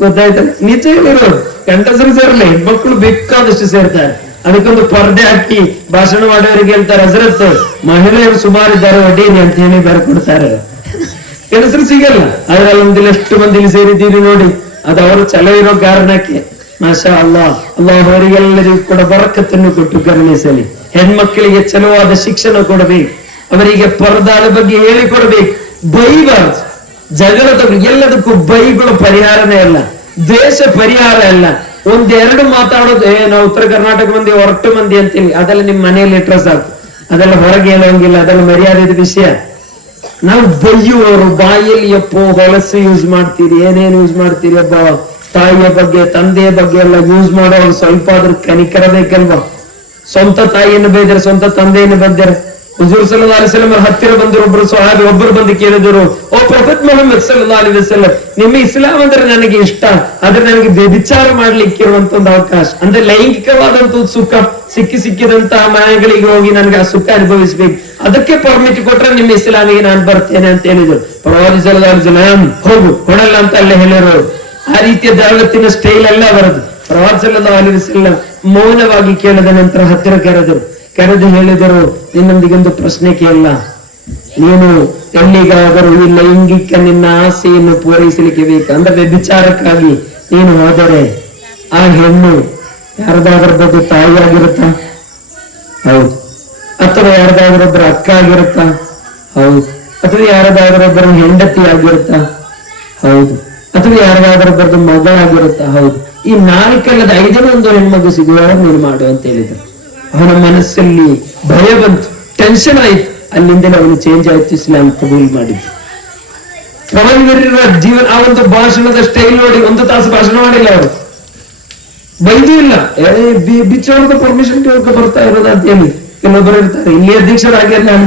ಗೊತ್ತಾಯ್ತಲ್ಲ? ನಿಜ ಹೇಳಿರೋರು. ಗಂಡಸರು ಸೇರಲ್ಲ, ಹೆಣ್ಮಕ್ಳು ಬೇಕಾದಷ್ಟು ಸೇರ್ತಾರೆ. ಅದಕ್ಕೊಂದು ಪರ್ದೆ ಹಾಕಿ ಭಾಷಣ ಮಾಡೋರಿಗೆ ಹೇಳ್ತಾರೆ, ಹಜರತ್ ಮಹಿಳೆಯರು ಸುಮಾರು ಇದ್ದಾರೆ, ಒಡ್ಡೀರಿ ಅಂತ ಹೇಳಿ ಬರ್ಕೊಡ್ತಾರೆ. ಗಂಡಸರು ಸಿಗಲ್ಲ. ಅದ್ರಲ್ಲಿ ಒಂದಿಷ್ಟು ಮಂದಿ ಇಲ್ಲಿ ಸೇರಿದ್ದೀರಿ ನೋಡಿ, ಅದು ಅವರು ಚಲೋ ಇರೋ ಕಾರಣಕ್ಕೆ. ಮಾಷಾ ಅಲ್ಲಾಹ್, ಅಲ್ಲಾಹ್ ಅವರಿಗೆಲ್ಲರಿಗೂ ಕೂಡ ಬರಕತ್ತನ್ನು ಕೊಟ್ಟು ಕರುಣಿಸಲಿ. ಹೆಣ್ಮಕ್ಕಳಿಗೆ ಚಲವಾದ ಶಿಕ್ಷಣ ಕೊಡಬೇಕು, ಅವರಿಗೆ ಪರದಾದ ಬಗ್ಗೆ ಹೇಳಿಕೊಡ್ಬೇಕು. ಬೈಬಾರ್ದು, ಜಗಳದ ಎಲ್ಲದಕ್ಕೂ ಬೈಗಳು ಪರಿಹಾರನೇ ಅಲ್ಲ, ದ್ವೇಷ ಪರಿಹಾರ ಅಲ್ಲ. ಒಂದೆರಡು ಮಾತಾಡೋದು, ನಾವು ಉತ್ತರ ಕರ್ನಾಟಕ ಮಂದಿ ಹೊರಟು ಮಂದಿ ಅಂತೀವಿ, ಅದೆಲ್ಲ ನಿಮ್ ಮನೆಯಲ್ಲಿ ಇಟ್ರೆ ಸಾಕು, ಅದೆಲ್ಲ ಹೊರಗೆ ಹೇಳೋಂಗಿಲ್ಲ, ಅದೆಲ್ಲ ಮರ್ಯಾದೆದ ವಿಷಯ. ನಾವು ಬೈಯುವವರು ಬಾಯಲ್ಲಿ ಎಪ್ಪೋ ಹೊಲಸು ಯೂಸ್ ಮಾಡ್ತೀರಿ, ಏನೇನು ಯೂಸ್ ಮಾಡ್ತೀರಿ ಒಬ್ಬ ತಾಯಿಯ ಬಗ್ಗೆ ತಂದೆಯ ಬಗ್ಗೆ ಎಲ್ಲ ಯೂಸ್ ಮಾಡೋರು ಸ್ವಲ್ಪ ಆದ್ರೂ ಕನಿಕರ ಬೇಕಲ್ವಾ? ಸ್ವಂತ ತಾಯಿಯನ್ನು ಬೈದರೆ ಸ್ವಂತ ತಂದೆಯನ್ನು ಬೈದರೆ. ಹುಜೂರ್ ಸಲ್ಲಲ್ಲಾಹು ಅಲೈಹಿ ವಸಲ್ಲಂ ಹತ್ತಿರ ಬಂದರು ಒಬ್ಬರು ಸ್ವಹಾಬಿ, ಒಬ್ಬರು ಬಂದು ಕೇಳಿದರು, ಓ ಪ್ರೊಫೆಟ್ ಮೊಹಮ್ಮದ್ ಸಲ್ಲಲ್ಲಾಹು ಅಲೈಹಿ ವಸಲ್ಲಂ, ನಿಮ್ಮ ಇಸ್ಲಾಂ ಅಂದ್ರೆ ನನಗೆ ಇಷ್ಟ, ಆದ್ರೆ ನನಗೆ ವ್ಯಭಿಚಾರ ಮಾಡ್ಲಿಕ್ಕೆ ಇರುವಂತ ಒಂದು ಅವಕಾಶ, ಅಂದ್ರೆ ಲೈಂಗಿಕವಾದಂತ ಸುಖ ಸಿಕ್ಕಿದಂತಹ ಮನೆಗಳಿಗೆ ಹೋಗಿ ನನಗೆ ಆ ಸುಖ ಅನುಭವಿಸ್ಬೇಕು, ಅದಕ್ಕೆ ಪರ್ಮಿಟ್ ಕೊಟ್ರೆ ನಿಮ್ಮ ಇಸ್ಲಾಮಿಗೆ ನಾನು ಬರ್ತೇನೆ ಅಂತ ಹೇಳಿದ್ರು. ಪ್ರವಾದಿ ಸಲ್ಲಲ್ಲಾಹು ಅಲೈಹಿ ವಸಲ್ಲಂ ಹೋಗು ಕೊಡಲ್ಲ ಅಂತ ಅಲ್ಲೇ ಹೇಳಿರೋರು. ಆ ರೀತಿಯ ದಾವತ್ತಿನ ಸ್ಟೈಲ್ ಎಲ್ಲ ಬರದು. ಪ್ರವಾದಿ ಸಲ್ಲಲ್ಲಾಹು ಅಲೈಹಿ ವಸಲ್ಲಂ ಮೌನವಾಗಿ ಕೇಳಿದ ನಂತರ ಹತ್ತಿರ ಕರೆದು ಹೇಳಿದರು, ನಿನ್ನೊಂದಿಗೊಂದು ಪ್ರಶ್ನೆ ಕೇಳಲ್ಲ, ನೀನು ಎಲ್ಲಿಗಾದರೂ ಈ ಲೈಂಗಿಕ ನಿನ್ನ ಆಸೆಯನ್ನು ಪೂರೈಸಲಿಕ್ಕೆ ಬೇಕು ಅಂದ್ರೆ ವ್ಯಭಿಚಾರಕ್ಕಾಗಿ ನೀನು ಹೋದರೆ ಆ ಹೆಣ್ಣು ಯಾರದಾದ್ರದ್ದು ತಾಯಿ ಆಗಿರುತ್ತ? ಹೌದು. ಅಥವಾ ಯಾರದಾದ್ರೊಬ್ಬರ ಅಕ್ಕ ಆಗಿರುತ್ತ? ಹೌದು. ಅಥವಾ ಯಾರದಾದ್ರೊಬ್ಬರ ಹೆಂಡತಿ ಆಗಿರುತ್ತ? ಹೌದು. ಅಥವಾ ಯಾರದಾದ್ರೊಬ್ಬರದ್ದು ಮಗಳಾಗಿರುತ್ತ? ಹೌದು. ಈ 4 ಅಲ್ಲದ 5 ಒಂದು ಹೆಣ್ಮಗು ಸಿಗುವಾಗ ನೀನು ಮಾಡು ಅಂತ ಹೇಳಿದ್ರು. ಅವನ ಮನಸ್ಸಲ್ಲಿ ಭಯ ಬಂತು, ಟೆನ್ಷನ್ ಆಯ್ತು. ಅಲ್ಲಿಂದಲೇ ಅವನು ಚೇಂಜ್ ಆಯ್ತು, ಇಸ್ಲಾಂ ಕಬೂಲ್ ಮಾಡಿದ್ದು. ಪ್ರವಾದಿವರ ಜೀವನ, ಆ ಒಂದು ಭಾಷಣದ ಸ್ಟೈಲ್ ನೋಡಿ 1 ತಾಸು ಭಾಷಣ ಮಾಡಿಲ್ಲ ಅವರು, ಬೈದೂ ಇಲ್ಲ. ಬಿಚ್ಚೋಣದ ಪರ್ಮಿಷನ್ ಕೇಳ್ಕೊ ಬರ್ತಾ ಇರೋದ ಅಂತ ಹೇಳಿ ಕೆಲವೊಬ್ಬರು ಇರ್ತಾರೆ. ಇಲ್ಲಿ ಅಧ್ಯಕ್ಷರಾಗ್ಯಾರ, ನಾನು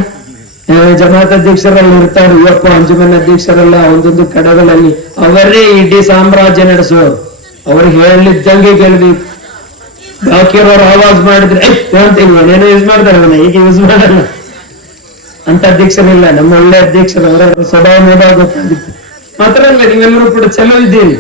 ಜಮಾತ್ ಅಧ್ಯಕ್ಷರಲ್ಲಿ ಇರ್ತಾರೆ, ಇವಪ್ಪ ಅಂಜುಮನ್ ಅಧ್ಯಕ್ಷರಲ್ಲ, ಒಂದೊಂದು ಕಡೆಗಳಲ್ಲಿ ಅವರೇ ಇಡೀ ಸಾಮ್ರಾಜ್ಯ ನಡೆಸುವರು. ಅವರು ಹೇಳಿದ್ದಂಗೆ ಕೇಳ್ಬೇಕು. ಬಾಕಿಯವರು ಆವಾಜ್ ಮಾಡಿದ್ರೆ ಹೇಳ್ತೀವಿ, ಏನೇನೋ ಯೂಸ್ ಮಾಡ್ತಾರೆ, ಅವನ ಈಗ ಯೂಸ್ ಮಾಡಲ್ಲ ಅಂತ ಅಧ್ಯಕ್ಷರಿಲ್ಲ. ನಮ್ಮ ಒಳ್ಳೆ ಅಧ್ಯಕ್ಷರು, ಅವರ ಸ್ವಭಾವ ನೋಡುವಾಗ ಗೊತ್ತಾಗಿತ್ತು. ಮಾತ್ರ ಅಲ್ಲ, ನೀವೆಲ್ಲರೂ ಕೂಡ ಚಲೋ ಇದ್ದೀರಿ,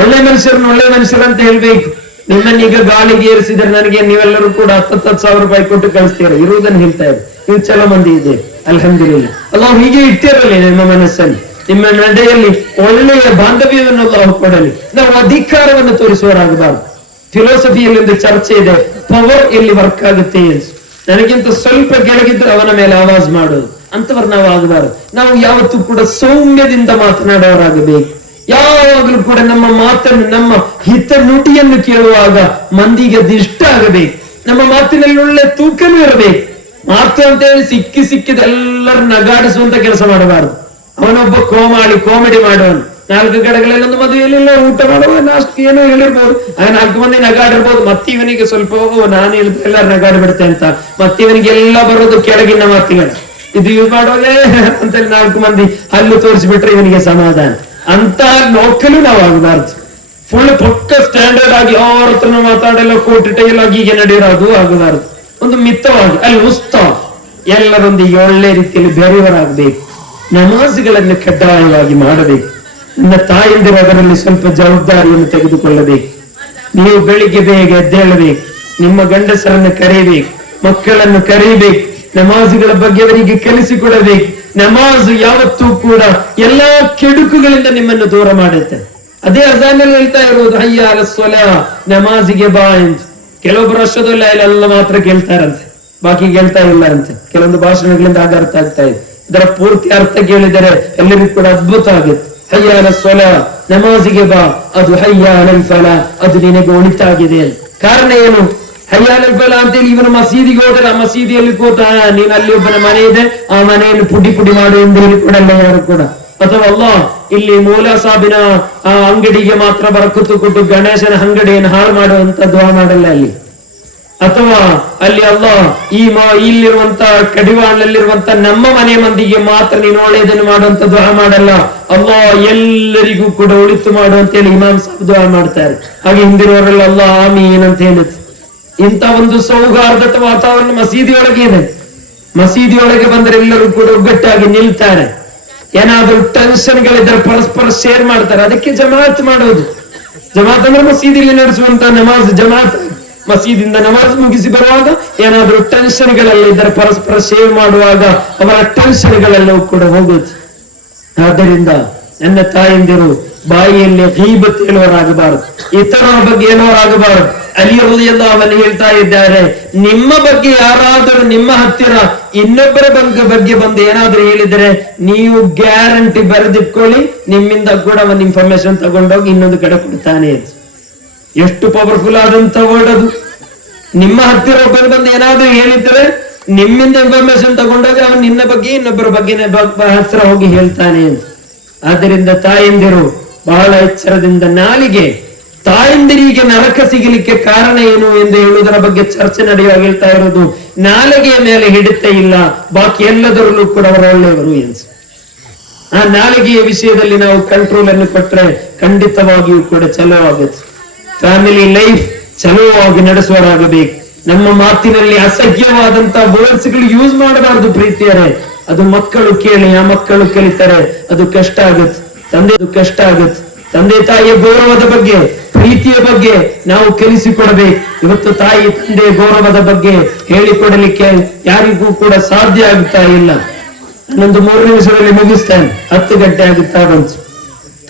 ಒಳ್ಳೆ ಮನುಷ್ಯರನ್ನ ಒಳ್ಳೆ ಮನುಷ್ಯರಂತ ಹೇಳ್ಬೇಕು. ನಿಮ್ಮನ್ನೀಗ ಗಾಳಿಗೆ ಏರಿಸಿದ್ರೆ ನನಗೆ ನೀವೆಲ್ಲರೂ ಕೂಡ 10,000 ರೂಪಾಯಿ ಕೊಟ್ಟು ಕಳಿಸ್ತೀರ, ಇರುವುದನ್ನು ಹೇಳ್ತಾ ಇದ್ರು. ನೀವು ಚಲೋ ಮಂದಿ ಇದೆ, ಅಲ್ಹಮ್ದುಲಿಲ್ಲಾಹ್. ಅಲ್ಲಾಹ್ ಹೀಗೆ ಇಟ್ಟಿರಲಿ ನಿಮ್ಮ ಮನಸ್ಸಲ್ಲಿ, ನಿಮ್ಮ ನಡೆಯಲ್ಲಿ ಒಳ್ಳೆಯ ಬಾಂಧವ್ಯವನ್ನು ಅಲ್ಲಾಹ್ ಕೊಡಲಿ. ನಾವು ಅಧಿಕಾರವನ್ನು ತೋರಿಸುವವರಾಗಬಾರದು. ಫಿಲಾಸಫಿಯಲ್ಲಿ ಒಂದು ಚರ್ಚೆ ಇದೆ, ಪವರ್ ಎಲ್ಲಿ ವರ್ಕ್ ಆಗುತ್ತೆ, ನನಗಿಂತ ಸ್ವಲ್ಪ ಕೆಳಗಿದ್ರೆ ಅವನ ಮೇಲೆ ಆವಾಜ್ ಮಾಡೋದು, ಅಂತವರು ನಾವು ಆಗಬಾರದು. ನಾವು ಯಾವತ್ತೂ ಕೂಡ ಸೌಮ್ಯದಿಂದ ಮಾತನಾಡುವವರಾಗಬೇಕು. ಯಾವಾಗಲೂ ಕೂಡ ನಮ್ಮ ಮಾತನ್ನು, ನಮ್ಮ ಹಿತ ನುಡಿಯನ್ನು ಕೇಳುವಾಗ ಮಂದಿಗೆ ಅದು ಇಷ್ಟ ಆಗಬೇಕು. ನಮ್ಮ ಮಾತಿನಲ್ಲಿ ಒಳ್ಳೆ ತೂಕನೂ ಇರಬೇಕು. ಮಾತು ಅಂತ ಹೇಳಿ ಸಿಕ್ಕಿದ ಎಲ್ಲರೂ ನಗಾಡಿಸುವಂತ ಕೆಲಸ ಮಾಡಬಾರದು. ಅವನೊಬ್ಬ ಕಾಮಿಡಿ ಮಾಡುವನು, 4 ಕಡೆಗಳಲ್ಲಿ ಒಂದು ಮದುವೆಯಲ್ಲಿ ಊಟ ಮಾಡುವ ನಾಷ್ಟು ಏನೋ ಹೇಳಿರ್ಬೋದು, ಆಗ 4 ಮಂದಿ ನಗಾಡಿರ್ಬೋದು. ಮತ್ತಿವನಿಗೆ ಸ್ವಲ್ಪ ನಾನು ಹೇಳಿದ್ರೆ ಎಲ್ಲರೂ ನಗಾಡಿ ಬಿಡುತ್ತೆ ಅಂತ, ಮತ್ತಿವನಿಗೆ ಎಲ್ಲ ಬರೋದು ಕೆಳಗಿನ ಮಾತಿಗಳ, ಇದು ಯೂಸ್ ಮಾಡೋದೇ ಅಂತೇಳಿ 4 ಮಂದಿ ಹಲ್ಲು ತೋರಿಸ್ಬಿಟ್ರೆ ಇವನಿಗೆ ಸಮಾಧಾನ. ಅಂತ ನೋಕಲು ನಾವು ಆಗಬಾರ್ದು. ಫುಲ್ ಪಕ್ಕ ಸ್ಟ್ಯಾಂಡರ್ಡ್ ಆಗಿ ಅವ್ರ ಹತ್ರ ಮಾತಾಡಲ್ಲ, ಕೋಟಿ ಟೈಲ್ ಆಗಿ ಹೀಗೆ ನಡೆಯೋದು ಆಗಬಾರ್ದು. ಒಂದು ಮಿತವಾಗಿ ಅಲ್ಲಿ ಉತ್ಸವ ಎಲ್ಲರೊಂದಿಗೆ ಒಳ್ಳೆ ರೀತಿಯಲ್ಲಿ ಬೆರೆಯವರಾಗಬೇಕು. ನಮಾಜ್ಗಳನ್ನು ಕಡ್ಡಾಯವಾಗಿ ಮಾಡಬೇಕು. ನನ್ನ ತಾಯಂದಿರು ಅದರಲ್ಲಿ ಸ್ವಲ್ಪ ಜವಾಬ್ದಾರಿಯನ್ನು ತೆಗೆದುಕೊಳ್ಳಬೇಕು. ನೀವು ಬೆಳಿಗ್ಗೆ ಬೇಗ ಎದ್ದೇಳಬೇಕು, ನಿಮ್ಮ ಗಂಡಸರನ್ನು ಕರೆಯಬೇಕು, ಮಕ್ಕಳನ್ನು ಕರೆಯಬೇಕು, ನಮಾಜುಗಳ ಬಗ್ಗೆ ಅವರಿಗೆ ಕಲಿಸಿಕೊಡಬೇಕು. ನಮಾಜು ಯಾವತ್ತೂ ಕೂಡ ಎಲ್ಲಾ ಕೆಡುಕುಗಳಿಂದ ನಿಮ್ಮನ್ನು ದೂರ ಮಾಡುತ್ತೆ. ಅದೇ ಅಜಾನಲ್ಲಿ ಹೇಳ್ತಾ ಇರೋದು ಹಯ್ಯ ಅಲ ಸ್ವಲಾ, ನಮಾಜಿಗೆ ಬಾ ಅಂತ. ಕೆಲವೊಬ್ಬರು ವರ್ಷದಲ್ಲ ಎಲ್ಲ ಮಾತ್ರ ಕೇಳ್ತಾರಂತೆ, ಬಾಕಿ ಕೇಳ್ತಾ ಇಲ್ಲ ಅಂತೆ. ಕೆಲವೊಂದು ಭಾಷಣಗಳಿಂದ ಆಗ ಅರ್ಥ ಆಗ್ತಾ ಇದೆ. ಇದರ ಪೂರ್ತಿ ಅರ್ಥ ಕೇಳಿದರೆ ಎಲ್ಲರಿಗೂ ಕೂಡ ಅದ್ಭುತ ಆಗುತ್ತೆ. ಹಯ್ಯ ಅಲ ಸ್ವಲಾ, ನಮಾಜಿಗೆ ಬಾ, ಅದು ಹಯ್ಯ ಅಲಲ್ ಫಲಾ, ಅದು ನಿನಗೆ ಒಳಿತಾಗಿದೆ. ಕಾರಣ ಏನು? ಹಯ್ಯ ಅಲಲ್ ಫಲಾ ಅಂತೇಳಿ ಇವನು ಮಸೀದಿಗೆ ಹೋದರೆ ಆ ಮಸೀದಿಯಲ್ಲಿ ಕೂತ ನೀನು ಅಲ್ಲಿ ಒಬ್ಬನ ಮನೆ ಇದೆ, ಆ ಮನೆಯನ್ನು ಪುಡಿ ಪುಡಿ ಮಾಡು ಎಂದು ಹೇಳಿ ಕೊಡಲ್ಲ ಯಾರು ಕೂಡ. ಅಥವಾ ಅಲ್ಲ ಇಲ್ಲಿ ಮೂಲ ಸಾಬಿನ ಆ ಅಂಗಡಿಗೆ ಮಾತ್ರ ಬರಕುತ್ತು ಕೊಟ್ಟು ಗಣೇಶನ ಅಂಗಡಿಯನ್ನು ಹಾಳು ಮಾಡುವಂತ ದುವಾ ಮಾಡಲ್ಲ ಅಲ್ಲಿ. ಅಥವಾ ಅಲ್ಲಿ ಅಲ್ಲ ಇಲ್ಲಿರುವಂತ ಕಡಿವಾಳಲ್ಲಿರುವಂತ ನಮ್ಮ ಮನೆ ಮಂದಿಗೆ ಮಾತ್ರ ನೀನು ಒಳ್ಳೆಯದನ್ನು ಮಾಡುವಂತ ದುವಾ ಮಾಡಲ್ಲ. ಅಲ್ಲ ಎಲ್ಲರಿಗೂ ಕೂಡ ಒಳಿತು ಮಾಡುವಂತ ಹೇಳಿ ಇಮಾಮ್ ಸಾಬ್ ದುವಾ ಮಾಡ್ತಾರೆ. ಹಾಗೆ ಹಿಂದಿರುವವರೆಲ್ಲ ಅಲ್ಲ ಆಮೀನ್ ಅಂತ ಹೇಳುತ್ತೆ. ಇಂಥ ಒಂದು ಸೌಹಾರ್ದತ ವಾತಾವರಣ ಮಸೀದಿಯೊಳಗೆ ಇದೆ. ಮಸೀದಿಯೊಳಗೆ ಬಂದರೆ ಎಲ್ಲರೂ ಕೂಡ ಒಗ್ಗಟ್ಟಾಗಿ ನಿಲ್ತಾರೆ. ಏನಾದ್ರೂ ಟೆನ್ಷನ್ಗಳಿದ್ರೆ ಪರಸ್ಪರ ಶೇರ್ ಮಾಡ್ತಾರೆ. ಅದಕ್ಕೆ ಜಮಾತ್ ಮಾಡೋದು. ಜಮಾತ್ ಅಂದ್ರೆ ಮಸೀದಿಯಲ್ಲಿ ನಡೆಸುವಂತ ನಮಾಜ್ ಜಮಾತ್. ಮಸೀದಿಯಿಂದ ನಮಾಜ್ ಮುಗಿಸಿ ಬರುವಾಗ ಏನಾದ್ರೂ ಟೆನ್ಷನ್ಗಳೆಲ್ಲ ಇದ್ದರೆ ಪರಸ್ಪರ ಶೇರ್ ಮಾಡುವಾಗ ಅವರ ಟೆನ್ಷನ್ಗಳೆಲ್ಲವೂ ಕೂಡ ಹೋಗುತ್ತೆ. ಆದ್ದರಿಂದ ನನ್ನ ತಾಯಂದಿರು ಬಾಯಿಯಲ್ಲಿ ಗೀಬತ್ ಹೇಳುವರಾಗಬಾರದು, ಇತರರ ಬಗ್ಗೆ ಹೇಳುವರಾಗಬಾರದು. ಅಲಿ ರಲಿಯಲ್ಲಾಹು ಅನ್ಹು ಹೇಳ್ತಾ ಇದ್ದಾರೆ, ನಿಮ್ಮ ಬಗ್ಗೆ ಯಾರಾದರೂ ನಿಮ್ಮ ಹತ್ತಿರ ಇನ್ನೊಬ್ಬರ ಬಗ್ಗೆ ಬಂದು ಏನಾದ್ರೂ ಹೇಳಿದರೆ ನೀವು ಗ್ಯಾರಂಟಿ ಬರೆದಿಟ್ಕೊಳ್ಳಿ, ನಿಮ್ಮಿಂದ ಕೂಡ ಒಂದು ಇನ್ಫಾರ್ಮೇಶನ್ ತಗೊಂಡೋಗಿ ಇನ್ನೊಂದು ಕಡೆ ಕೊಡ್ತಾನೆ. ಎಷ್ಟು ಪವರ್ಫುಲ್ ಆದಂತ ವರ್ಡ್ ಅದು. ನಿಮ್ಮ ಹತ್ತಿರ ಒಬ್ಬರು ಬಂದು ಏನಾದ್ರೂ ಹೇಳಿದ್ರೆ ನಿಮ್ಮಿಂದ ಇನ್ಫಾರ್ಮೇಶನ್ ತಗೊಂಡಾಗ ಅವನು ನಿನ್ನ ಬಗ್ಗೆ ಇನ್ನೊಬ್ಬರ ಬಗ್ಗೆ ಹತ್ತಿರ ಹೋಗಿ ಹೇಳ್ತಾನೆ ಅಂತ. ಆದ್ದರಿಂದ ತಾಯಂದಿರು ಬಹಳ ಎಚ್ಚರದಿಂದ, ನಾಲಿಗೆ ತಾಯಂದಿರಿಗೆ ನರಕ ಸಿಗಲಿಕ್ಕೆ ಕಾರಣ ಏನು ಎಂದು ಹೇಳುವುದರ ಬಗ್ಗೆ ಚರ್ಚೆ ನಡೆಯುವಾಗ ಹೇಳ್ತಾ ಇರೋದು, ನಾಲಿಗೆಯ ಮೇಲೆ ಹಿಡಿತ ಇಲ್ಲ, ಬಾಕಿ ಎಲ್ಲದರಲ್ಲೂ ಕೂಡ ಅವರು ಒಳ್ಳೆಯವರು ಎಂದು. ಆ ನಾಲಿಗೆಯ ವಿಷಯದಲ್ಲಿ ನಾವು ಕಂಟ್ರೋಲ್ ಅನ್ನು ಕೊಟ್ಟರೆ ಖಂಡಿತವಾಗಿಯೂ ಕೂಡ ಚಲೋ ಆಗುತ್ತೆ. ಫ್ಯಾಮಿಲಿ ಲೈಫ್ ಚಲೋವಾಗಿ ನಡೆಸುವರಾಗಬೇಕು. ನಮ್ಮ ಮಾತಿನಲ್ಲಿ ಅಸಹ್ಯವಾದಂತಹ ವರ್ಡ್ಸ್ಗಳು ಯೂಸ್ ಮಾಡಬಾರದು ಪ್ರೀತಿಯರೇ. ಅದು ಮಕ್ಕಳು ಕೇಳಿ ಆ ಮಕ್ಕಳು ಕಲಿತಾರೆ, ಅದು ಕಷ್ಟ ಆಗುತ್ತೆ. ಕಷ್ಟ ಆಗುತ್ತೆ. ತಂದೆ ತಾಯಿಯ ಗೌರವದ ಬಗ್ಗೆ, ಪ್ರೀತಿಯ ಬಗ್ಗೆ ನಾವು ಕಲಿಸಿಕೊಡಬೇಕು. ಇವತ್ತು ತಾಯಿ ತಂದೆ ಗೌರವದ ಬಗ್ಗೆ ಹೇಳಿಕೊಡಲಿಕ್ಕೆ ಯಾರಿಗೂ ಕೂಡ ಸಾಧ್ಯ ಆಗ್ತಾ ಇಲ್ಲ. ಇನ್ನೊಂದು 3 ನಿಮಿಷದಲ್ಲಿ ಮುಗಿಸ್ತೇನೆ, 10 ಗಂಟೆ ಆಗುತ್ತಾ ಬಂತು.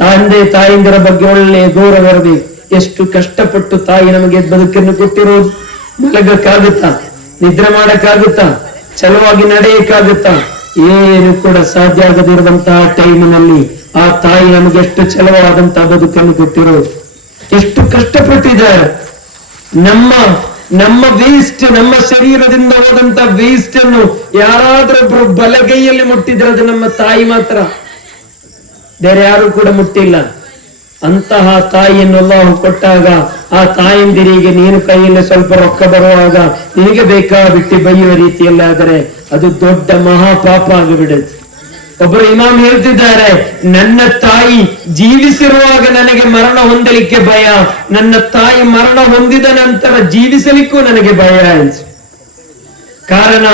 ತಂದೆ ತಾಯಿಂದರ ಬಗ್ಗೆ ಒಳ್ಳೆಯ ಗೌರವ ಇರಬೇಕು. ಎಷ್ಟು ಕಷ್ಟಪಟ್ಟು ತಾಯಿ ನಮಗೆ ಬದುಕನ್ನು ಕೊಟ್ಟಿರೋದು. ಮಲಗಕ್ಕಾಗುತ್ತಾ? ನಿದ್ರೆ ಮಾಡಕ್ಕಾಗುತ್ತಾ? ಚಲವಾಗಿ ನಡೆಯಕ್ಕಾಗುತ್ತಾ? ಏನು ಕೂಡ ಸಾಧ್ಯ ಆಗದಿರುವಂತಹ ಟೈಮಿನಲ್ಲಿ ಆ ತಾಯಿ ನಮಗೆ ಎಷ್ಟು ಚಲವಾದಂತಹ ಬದುಕನ್ನು ಕೊಟ್ಟಿರೋದು. ಎಷ್ಟು ಕಷ್ಟಪಟ್ಟಿದ್ದಾರೆ. ನಮ್ಮ ವೇಸ್ಟ್, ನಮ್ಮ ಶರೀರದಿಂದ ಹೋದಂತ ವೇಸ್ಟ್ ಅನ್ನು ಯಾರಾದ್ರೊಬ್ರು ಬಲಗೈಯಲ್ಲಿ ಮುಟ್ಟಿದ್ರೆ ಅದು ನಮ್ಮ ತಾಯಿ ಮಾತ್ರ, ಬೇರೆ ಯಾರು ಕೂಡ ಮುಟ್ಟಿಲ್ಲ. ಅಂತಹ ತಾಯಿಯನ್ನು ಅಲ್ಲಾಹು ಕೊಟ್ಟಾಗ ಆ ತಾಯಂದಿರಿಗೆ ನೀನು ಕೈಯಲ್ಲಿ ಸ್ವಲ್ಪ ರೊಕ್ಕ ಬರುವಾಗ ನಿನಗೆ ಬೇಕಾಬಿಟ್ಟು ಬೈಯುವ ರೀತಿಯಲ್ಲಾದರೆ ಅದು ದೊಡ್ಡ ಮಹಾಪಾಪ ಆಗಿಬಿಡುತ್ತೆ. ಒಬ್ಬರು ಇಮಾಮ್ ಹೇಳ್ತಿದ್ದಾರೆ, ನನ್ನ ತಾಯಿ ಜೀವಿಸಿರುವಾಗ ನನಗೆ ಮರಣ ಹೊಂದಲಿಕ್ಕೆ ಭಯ, ನನ್ನ ತಾಯಿ ಮರಣ ಹೊಂದಿದ ನಂತರ ಜೀವಿಸಲಿಕ್ಕೂ ನನಗೆ ಭಯ ಅನ್ಸು. ಕಾರಣ